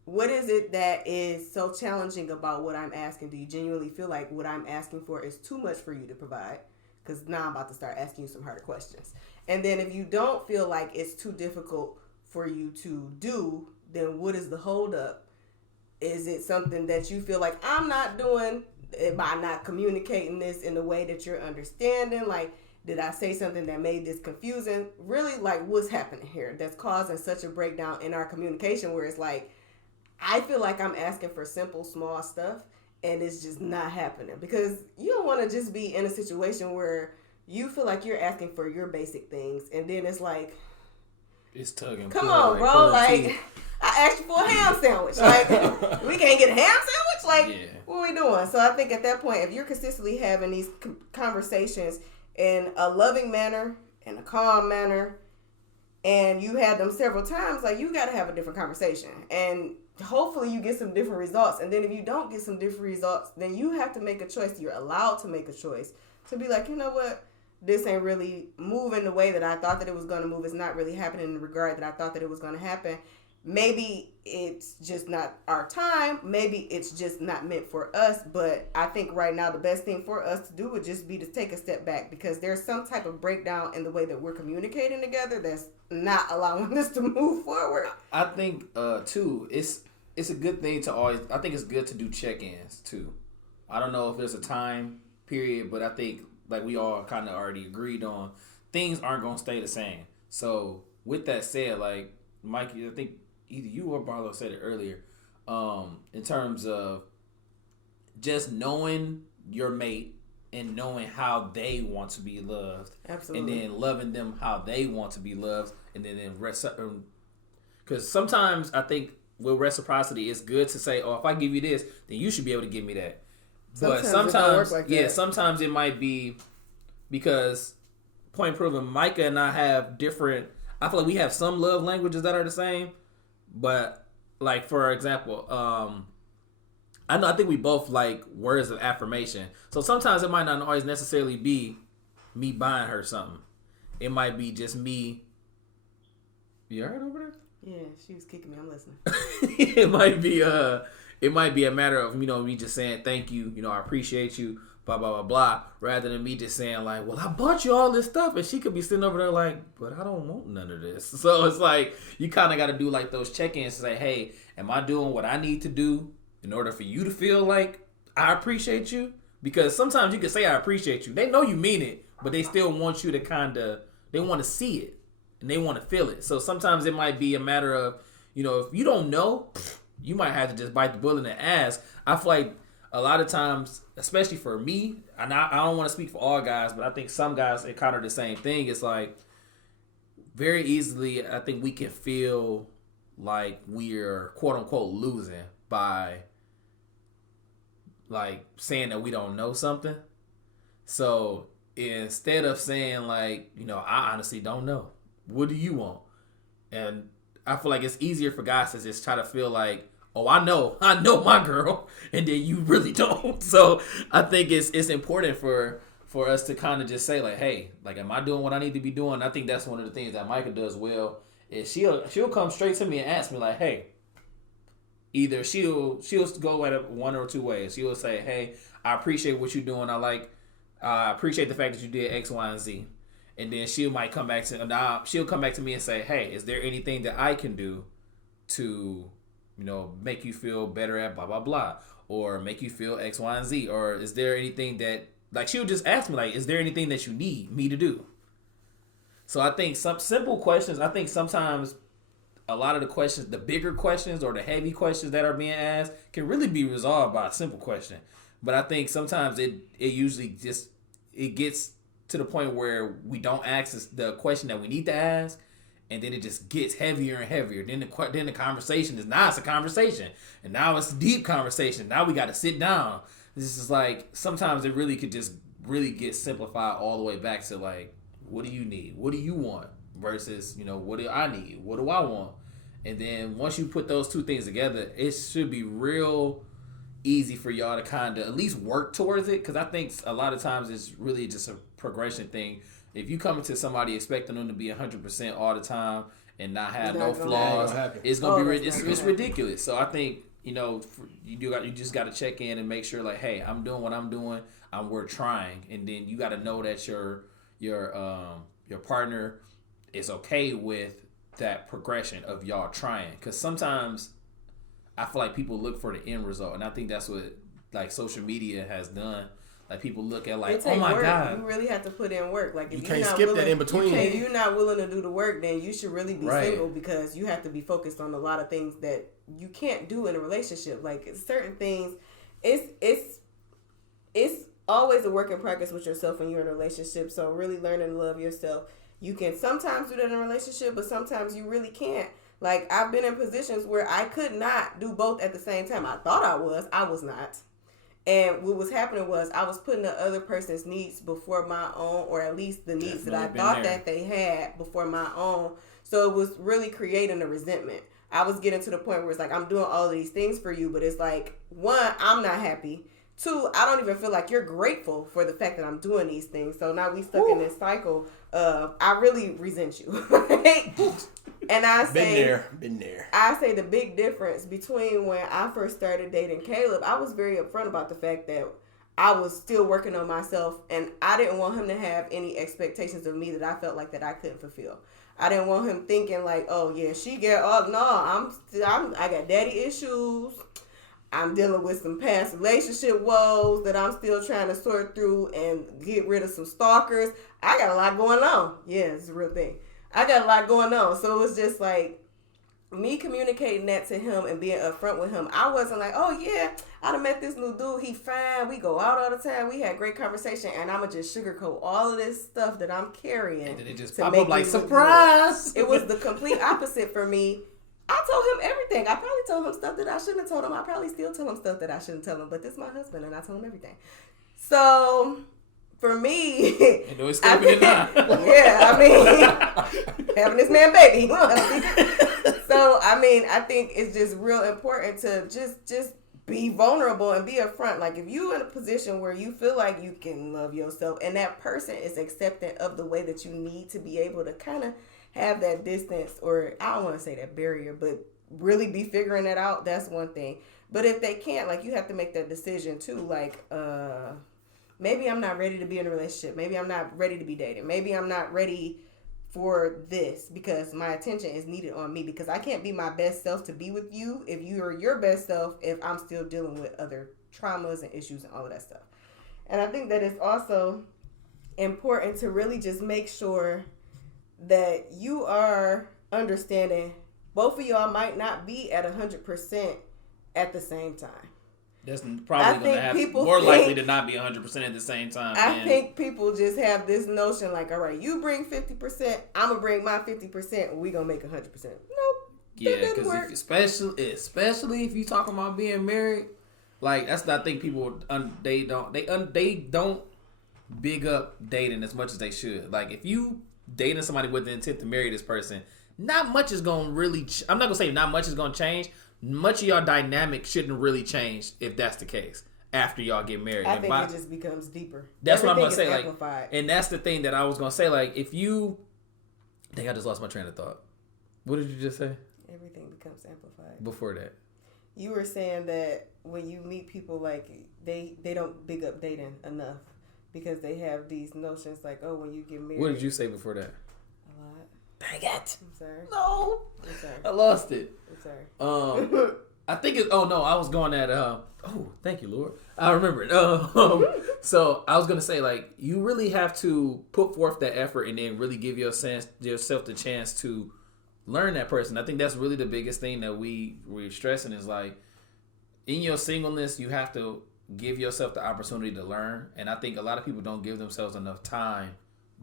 what is it that is so challenging about what I'm asking? Do you genuinely feel like what I'm asking for is too much for you to provide? Because now I'm about to start asking you some harder questions. And then if you don't feel like it's too difficult for you to do, then what is the holdup? Is it something that you feel like I'm not doing? Am I not communicating this in a way that you're understanding? Like, did I say something that made this confusing? Really, like, what's happening here that's causing such a breakdown in our communication where it's like, I feel like I'm asking for simple, small stuff, and it's just not happening. Because you don't want to just be in a situation where you feel like you're asking for your basic things, and then it's like, it's tugging. Come on, bro. Like, I asked you for a ham sandwich. Like, we can't get a ham sandwich? Like, yeah. What are we doing? So I think at that point, if you're consistently having these conversations in a loving manner, in a calm manner, and you had them several times, like, you got to have a different conversation. And hopefully you get some different results. And then if you don't get some different results, then you have to make a choice. You're allowed to make a choice to be like, you know what? This ain't really moving the way that I thought that it was going to move. It's not really happening in the regard that I thought that it was going to happen. Maybe it's just not our time. Maybe it's just not meant for us. But I think right now the best thing for us to do would just be to take a step back, because there's some type of breakdown in the way that we're communicating together that's not allowing us to move forward. I think, too, it's a good thing to always, I think it's good to do check-ins, too. I don't know if there's a time period, but I think, like we all kind of already agreed on, things aren't going to stay the same. So, with that said, like, Mike, I think either you or Barlow said it earlier, in terms of just knowing your mate and knowing how they want to be loved. Absolutely. And then loving them how they want to be loved. And then, because sometimes I think with reciprocity, it's good to say, oh, if I give you this, then you should be able to give me that. But sometimes, sometimes it might be because, point proven, Micah and I have different, I feel like we have some love languages that are the same, but like, for example, I think we both like words of affirmation. So sometimes it might not always necessarily be me buying her something. It might be just me. You heard over there? Yeah, she was kicking me. I'm listening. It might be a matter of, me just saying thank you, I appreciate you, blah, blah, blah, blah, rather than me just saying like, well, I bought you all this stuff, and she could be sitting over there like, but I don't want none of this. So it's like, you kind of got to do like those check-ins to say, hey, am I doing what I need to do in order for you to feel like I appreciate you? Because sometimes you can say I appreciate you. They know you mean it, but they still want you to they want to see it, and they want to feel it. So sometimes it might be a matter of, if you don't know, you might have to just bite the bullet and ask. I feel like a lot of times, especially for me, and I don't want to speak for all guys, but I think some guys encounter the same thing. It's like, very easily, I think we can feel like we're quote unquote losing by like saying that we don't know something. So instead of saying like, I honestly don't know. What do you want? And I feel like it's easier for guys to just try to feel like, oh, I know my girl, and then you really don't. So I think it's important for us to kind of just say like, hey, like, am I doing what I need to be doing? I think that's one of the things that Micah does well. Is she'll come straight to me and ask me like, hey, either she'll go at one or two ways. She'll say, hey, I appreciate what you're doing. I appreciate the fact that you did X, Y, and Z. and then she'll come back to me and say, hey, is there anything that I can do to, make you feel better at blah blah blah, or make you feel X, Y, and Z, or is there anything that, like, she'll just ask me, like, is there anything that you need me to do? So I think some simple questions. I think sometimes a lot of the questions, the bigger questions or the heavy questions that are being asked, can really be resolved by a simple question. But I think sometimes it usually just, it gets to the point where we don't ask the question that we need to ask, and then it just gets heavier and heavier. Then the conversation is, now it's a conversation, and now it's a deep conversation. Now we got to sit down. This is like, sometimes it really could just really get simplified all the way back to, like, what do you need? What do you want? Versus, what do I need? What do I want? And then once you put those two things together, it should be real easy for y'all to kind of at least work towards it. Because I think a lot of times it's really just a progression thing. If you come into somebody expecting them to be 100% all the time and not have no flaws, it's gonna be it's ridiculous. So I think you just got to check in and make sure, like, hey, I'm doing what I'm doing. We're trying, and then you got to know that your partner is okay with that progression of y'all trying. Because sometimes I feel like people look for the end result, and I think that's what, like, social media has done. Like, people look at, like, oh my God, you really have to put in work. Like, if you can't skip that in between. If you're not willing to do the work, then you should really be single, because you have to be focused on a lot of things that you can't do in a relationship. Like, certain things, it's always a work in progress with yourself when you're in a relationship. So really learning to love yourself. You can sometimes do that in a relationship, but sometimes you really can't. Like, I've been in positions where I could not do both at the same time. I thought I was not. And what was happening was I was putting the other person's needs before my own, or at least the needs that I thought that they had before my own. So it was really creating a resentment. I was getting to the point where it's like, I'm doing all of these things for you, but it's like, one, I'm not happy. Two, I don't even feel like you're grateful for the fact that I'm doing these things. So now we stuck in this cycle of, I really resent you. Right? And I say, been there. I say the big difference between when I first started dating Caleb, I was very upfront about the fact that I was still working on myself, and I didn't want him to have any expectations of me that I felt like that I couldn't fulfill. I didn't want him thinking like, oh yeah, I got daddy issues. I'm dealing with some past relationship woes that I'm still trying to sort through and get rid of some stalkers. I got a lot going on. Yeah, it's a real thing. I got a lot going on. So it was just like me communicating that to him and being upfront with him. I wasn't like, oh yeah, I done met this new dude. He fine. We go out all the time. We had great conversation. And I'm going to just sugarcoat all of this stuff that I'm carrying. And then it just pop up like, surprise. It was the complete opposite for me. I told him everything. I probably told him stuff that I shouldn't have told him. I probably still tell him stuff that I shouldn't tell him. But this is my husband, and I told him everything. So, for me... And no escaping it now. Yeah, I mean, having this man baby. So, I mean, I think it's just real important to just be vulnerable and be upfront. Like, if you're in a position where you feel like you can love yourself, and that person is accepting of the way that you need to be able to kind of have that distance, or I don't want to say that barrier, but really be figuring that out, that's one thing. But if they can't, like, you have to make that decision too. Like, maybe I'm not ready to be in a relationship. Maybe I'm not ready to be dating. Maybe I'm not ready for this because my attention is needed on me, because I can't be my best self to be with you if you are your best self if I'm still dealing with other traumas and issues and all of that stuff. And I think that it's also important to really just make sure that you are understanding both of y'all might not be at 100% at the same time. That's probably going to happen. More likely to not be 100% at the same time. I think people just have this notion like, all right, you bring 50%, I'm going to bring my 50%, and we going to make 100%. Nope. Yeah, because especially if you talking about being married, like, that's I think people they don't big up dating as much as they should. Like, if you dating somebody with the intent to marry this person, not much is going to really... I'm not going to say not much is going to change. Much of your dynamic shouldn't really change if that's the case after y'all get married. I think it just becomes deeper. That's what I'm going to say. Like, and that's the thing that I was going to say. Like, if you... I think I just lost my train of thought. What did you just say? Everything becomes amplified. Before that. You were saying that when you meet people, like, they don't big up dating enough. because they have these notions like, oh, when you get married. What did you say before that? A lot. Dang it! I'm sorry. No, I'm sorry. I lost it. I'm sorry. I think it. Oh no, I was going at. Oh, thank you, Lord. I remember it. So I was gonna say, like, you really have to put forth that effort and then really give yourself the chance to learn that person. I think that's really the biggest thing that we're stressing is like, in your singleness, you have to give yourself the opportunity to learn. And I think a lot of people don't give themselves enough time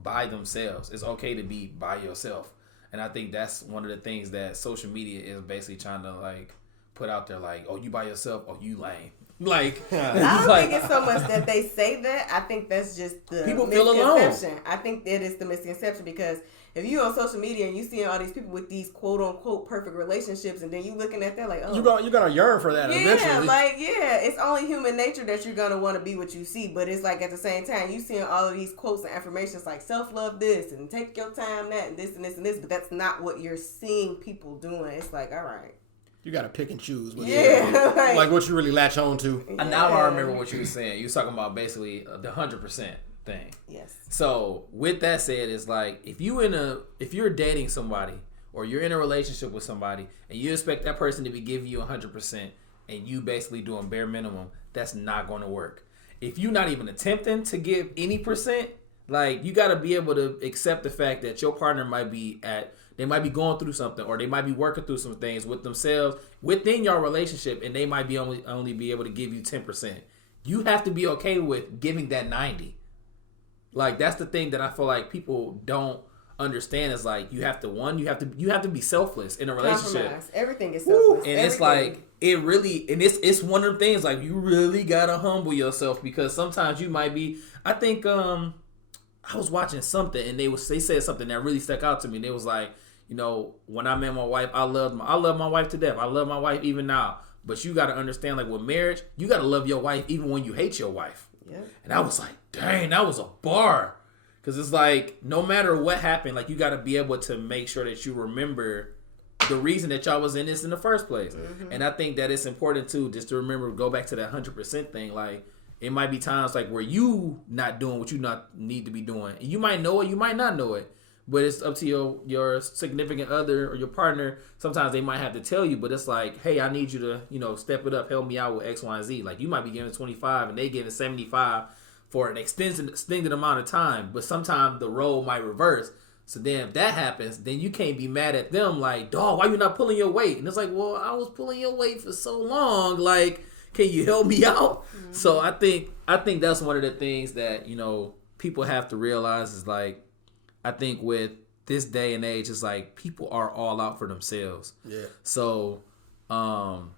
by themselves. It's okay to be by yourself. And I think that's one of the things that social media is basically trying to like put out there, like, oh, you by yourself, oh, you lame. Like, I don't think it's so much that they say that. I think that's just the people feel alone. misconception. I think that is the misconception because if you on social media and you seeing all these people with these quote unquote perfect relationships, and then you looking at that like, oh, you're gonna yearn for that eventually. It's only human nature that you're gonna want to be what you see. But it's like at the same time, you seeing all of these quotes and affirmations like self love this and take your time that and this and this and this, but that's not what you're seeing people doing. It's like, all right. You gotta pick and choose. Like what you really latch on to. And now I remember what you were saying. You was talking about basically the 100% thing. Yes. So with that said, it's like if you're dating somebody or you're in a relationship with somebody and you expect that person to be giving you 100% and you basically doing bare minimum, that's not going to work. If you're not even attempting to give any percent, like you got to be able to accept the fact that your partner might be going through something, or they might be working through some things with themselves within your relationship, and they might be only be able to give you 10%. You have to be okay with giving that 90%. Like that's the thing that I feel like people don't understand is like you have to be selfless in a relationship. Compromise. Everything is selfless. And it's like it's one of the things like you really gotta humble yourself because sometimes you might be. I think I was watching something and they said something that really stuck out to me. And it was like, you know, when I met my wife, I love my wife to death. I love my wife even now. But you got to understand, like with marriage, you got to love your wife even when you hate your wife. Yeah. And I was like, dang, that was a bar. Because it's like, no matter what happened, like you got to be able to make sure that you remember the reason that y'all was in this in the first place. Mm-hmm. And I think that it's important too, just to remember, go back to that 100% thing. Like, it might be times like where you not doing what you not need to be doing. And you might know it, you might not know it. But it's up to your significant other or your partner. Sometimes they might have to tell you, but it's like, hey, I need you to, you know, step it up, help me out with X, Y, and Z. Like you might be giving 25 and they giving 75 for an extended amount of time. But sometimes the role might reverse. So then if that happens, then you can't be mad at them like, dog, why you not pulling your weight? And it's like, well, I was pulling your weight for so long. Like, can you help me out? Mm-hmm. So I think that's one of the things that, you know, people have to realize is like, I think with this day and age, it's like people are all out for themselves. Yeah. So, and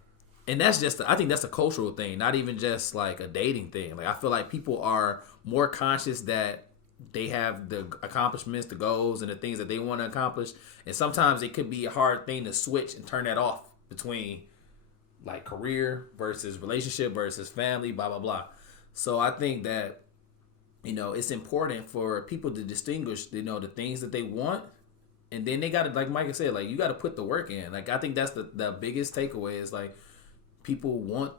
that's just, I think that's a cultural thing, not even just like a dating thing. Like I feel like people are more conscious that they have the accomplishments, the goals, and the things that they want to accomplish. And sometimes it could be a hard thing to switch and turn that off between like career versus relationship versus family, blah, blah, blah. So I think that, you know, it's important for people to distinguish, you know, the things that they want. And then they got to, like Micah said, like, you got to put the work in. Like, I think that's the biggest takeaway is, like, people want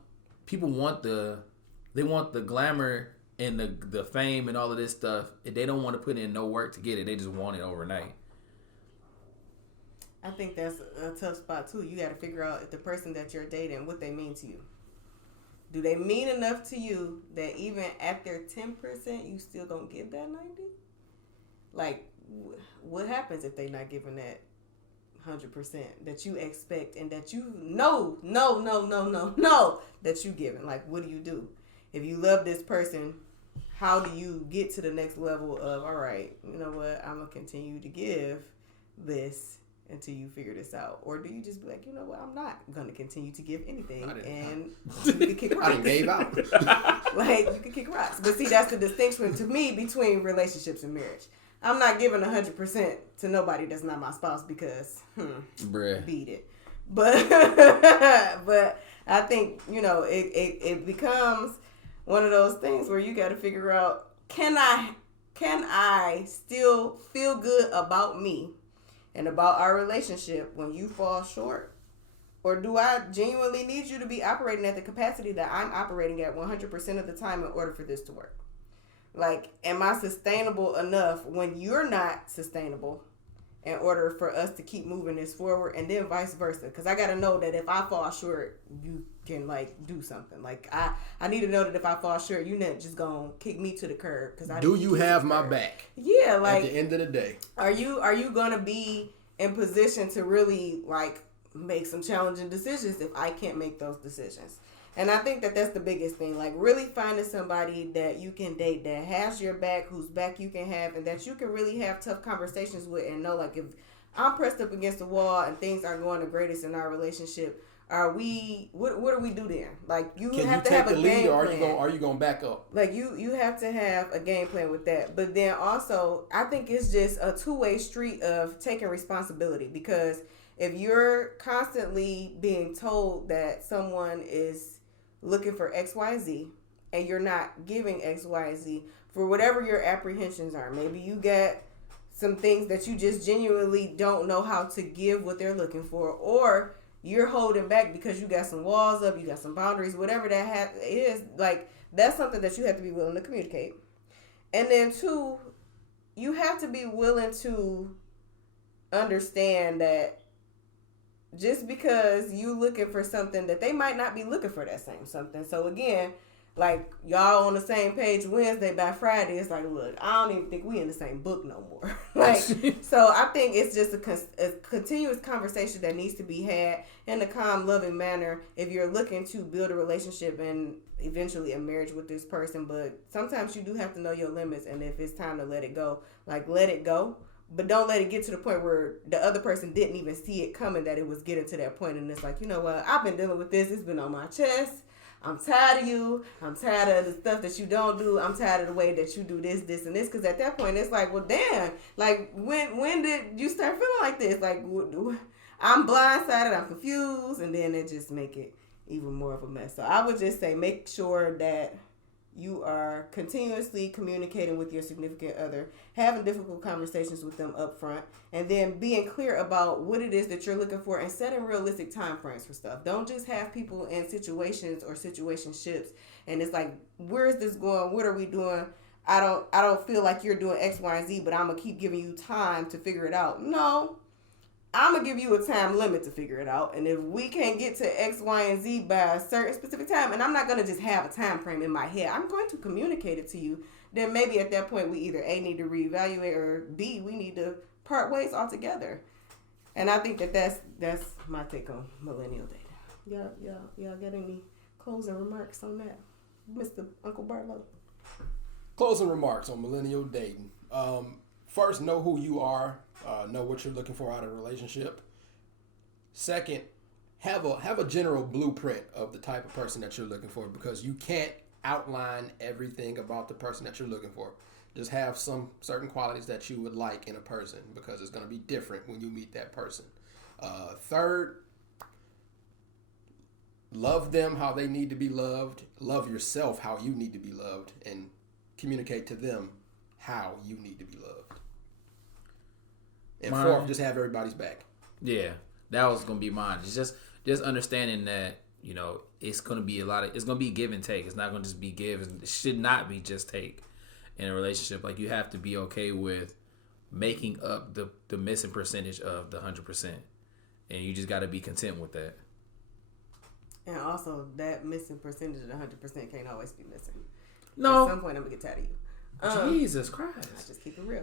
the glamour and the fame and all of this stuff. And they don't want to put in no work to get it. They just want it overnight. I think that's a tough spot, too. You got to figure out if the person that you're dating, what they mean to you. Do they mean enough to you that even at their 10%, you still gonna give that 90? Like, what happens if they not giving that 100% that you expect and that you no that you giving? Like, what do you do? If you love this person, how do you get to the next level of, all right, you know what, I'm gonna continue to give this until you figure this out? Or do you just be like, you know what, I'm not going to continue to give anything, and you can kick rocks. I done gave out. Like, you can kick rocks. But see, that's the distinction to me between relationships and marriage. I'm not giving 100% to nobody that's not my spouse because, beat it. But I think, you know, it becomes one of those things where you got to figure out, can I still feel good about me and about our relationship when you fall short? Or do I genuinely need you to be operating at the capacity that I'm operating at 100% of the time in order for this to work? Like, am I sustainable enough when you're not sustainable in order for us to keep moving this forward, and then vice versa? Because I got to know that if I fall short, you can, like, do something. Like, I need to know that if I fall short, you're not just going to kick me to the curb. Do you have my back? Yeah, like, at the end of the day. Are you going to be in position to really, like, make some challenging decisions if I can't make those decisions? And I think that that's the biggest thing. Like, really finding somebody that you can date that has your back, whose back you can have, and that you can really have tough conversations with and know, like, if I'm pressed up against the wall and things aren't going the greatest in our relationship, what do we do then? Like, you have to have a game plan. Or are you going to back up? Like, you have to have a game plan with that. But then also, I think it's just a two-way street of taking responsibility, because if you're constantly being told that someone is looking for X, Y, Z, and you're not giving X, Y, Z for whatever your apprehensions are. Maybe you got some things that you just genuinely don't know how to give what they're looking for, or you're holding back because you got some walls up, you got some boundaries, whatever that is. Like, that's something that you have to be willing to communicate. And then 2, you have to be willing to understand that just because you looking for something, that they might not be looking for that same something. So again, like, y'all on the same page Wednesday, by Friday, it's like, look, I don't even think we in the same book no more. Like, so I think it's just a continuous conversation that needs to be had in a calm, loving manner if you're looking to build a relationship and eventually a marriage with this person. But sometimes you do have to know your limits, and if it's time to let it go, like, let it go. But don't let it get to the point where the other person didn't even see it coming, that it was getting to that point. And it's like, you know what? I've been dealing with this. It's been on my chest. I'm tired of you. I'm tired of the stuff that you don't do. I'm tired of the way that you do this, this, and this. Because at that point, it's like, well, damn. Like, when did you start feeling like this? Like, I'm blindsided. I'm confused. And then it just make it even more of a mess. So I would just say, make sure that you are continuously communicating with your significant other, having difficult conversations with them up front, and then being clear about what it is that you're looking for and setting realistic time frames for stuff. Don't just have people in situations or situationships and it's like, where is this going? What are we doing? I don't feel like you're doing X, Y, and Z, but I'm going to keep giving you time to figure it out. No. I'm going to give you a time limit to figure it out. And if we can't get to X, Y, and Z by a certain specific time, and I'm not going to just have a time frame in my head, I'm going to communicate it to you, then maybe at that point we either A, need to reevaluate, or B, we need to part ways altogether. And I think that's my take on millennial dating. Y'all got any closing remarks on that, Mr. Uncle Barlow? Closing remarks on millennial dating. First, know who you are. Know what you're looking for out of a relationship. Second, have a general blueprint of the type of person that you're looking for, because you can't outline everything about the person that you're looking for. Just have some certain qualities that you would like in a person, because it's going to be different when you meet that person. Third, love them how they need to be loved. Love yourself how you need to be loved, and communicate to them how you need to be loved. And fourth, just have everybody's back. Yeah, that was gonna be mine. It's just understanding that, you know, it's gonna be it's gonna be give and take. It's not gonna just be give. It should not be just take in a relationship. Like, you have to be okay with making up the missing percentage of the 100%, and you just got to be content with that. And also, that missing percentage of the 100% can't always be missing. No, at some point I'm gonna get tired of you. Jesus Christ! I just keep it real.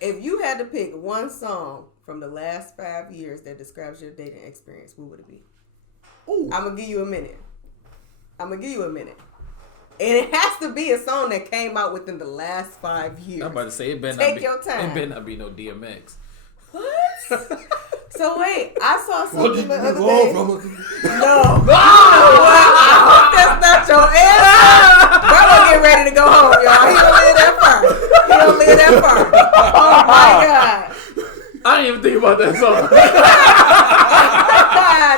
If you had to pick one song from the last 5 years that describes your dating experience, what would it be? Ooh. I'm going to give you a minute. And it has to be a song that came out within the last 5 years. I'm about to say, it better Take your time. It better not be no DMX. What? So wait, I saw something the other day. No. I hope that's not your answer. Brother, get ready to go home, y'all. He don't live that far. Oh my God. I didn't even think about that song.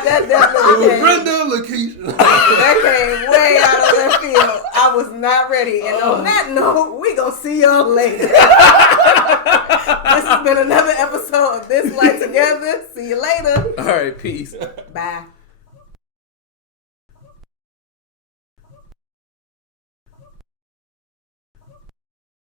That definitely came. Brenda Lakeisha. That came way out of left field. I was not ready. And on that note, we gonna see y'all later. This has been another episode of This Life Together. See you later. All right, peace. Bye.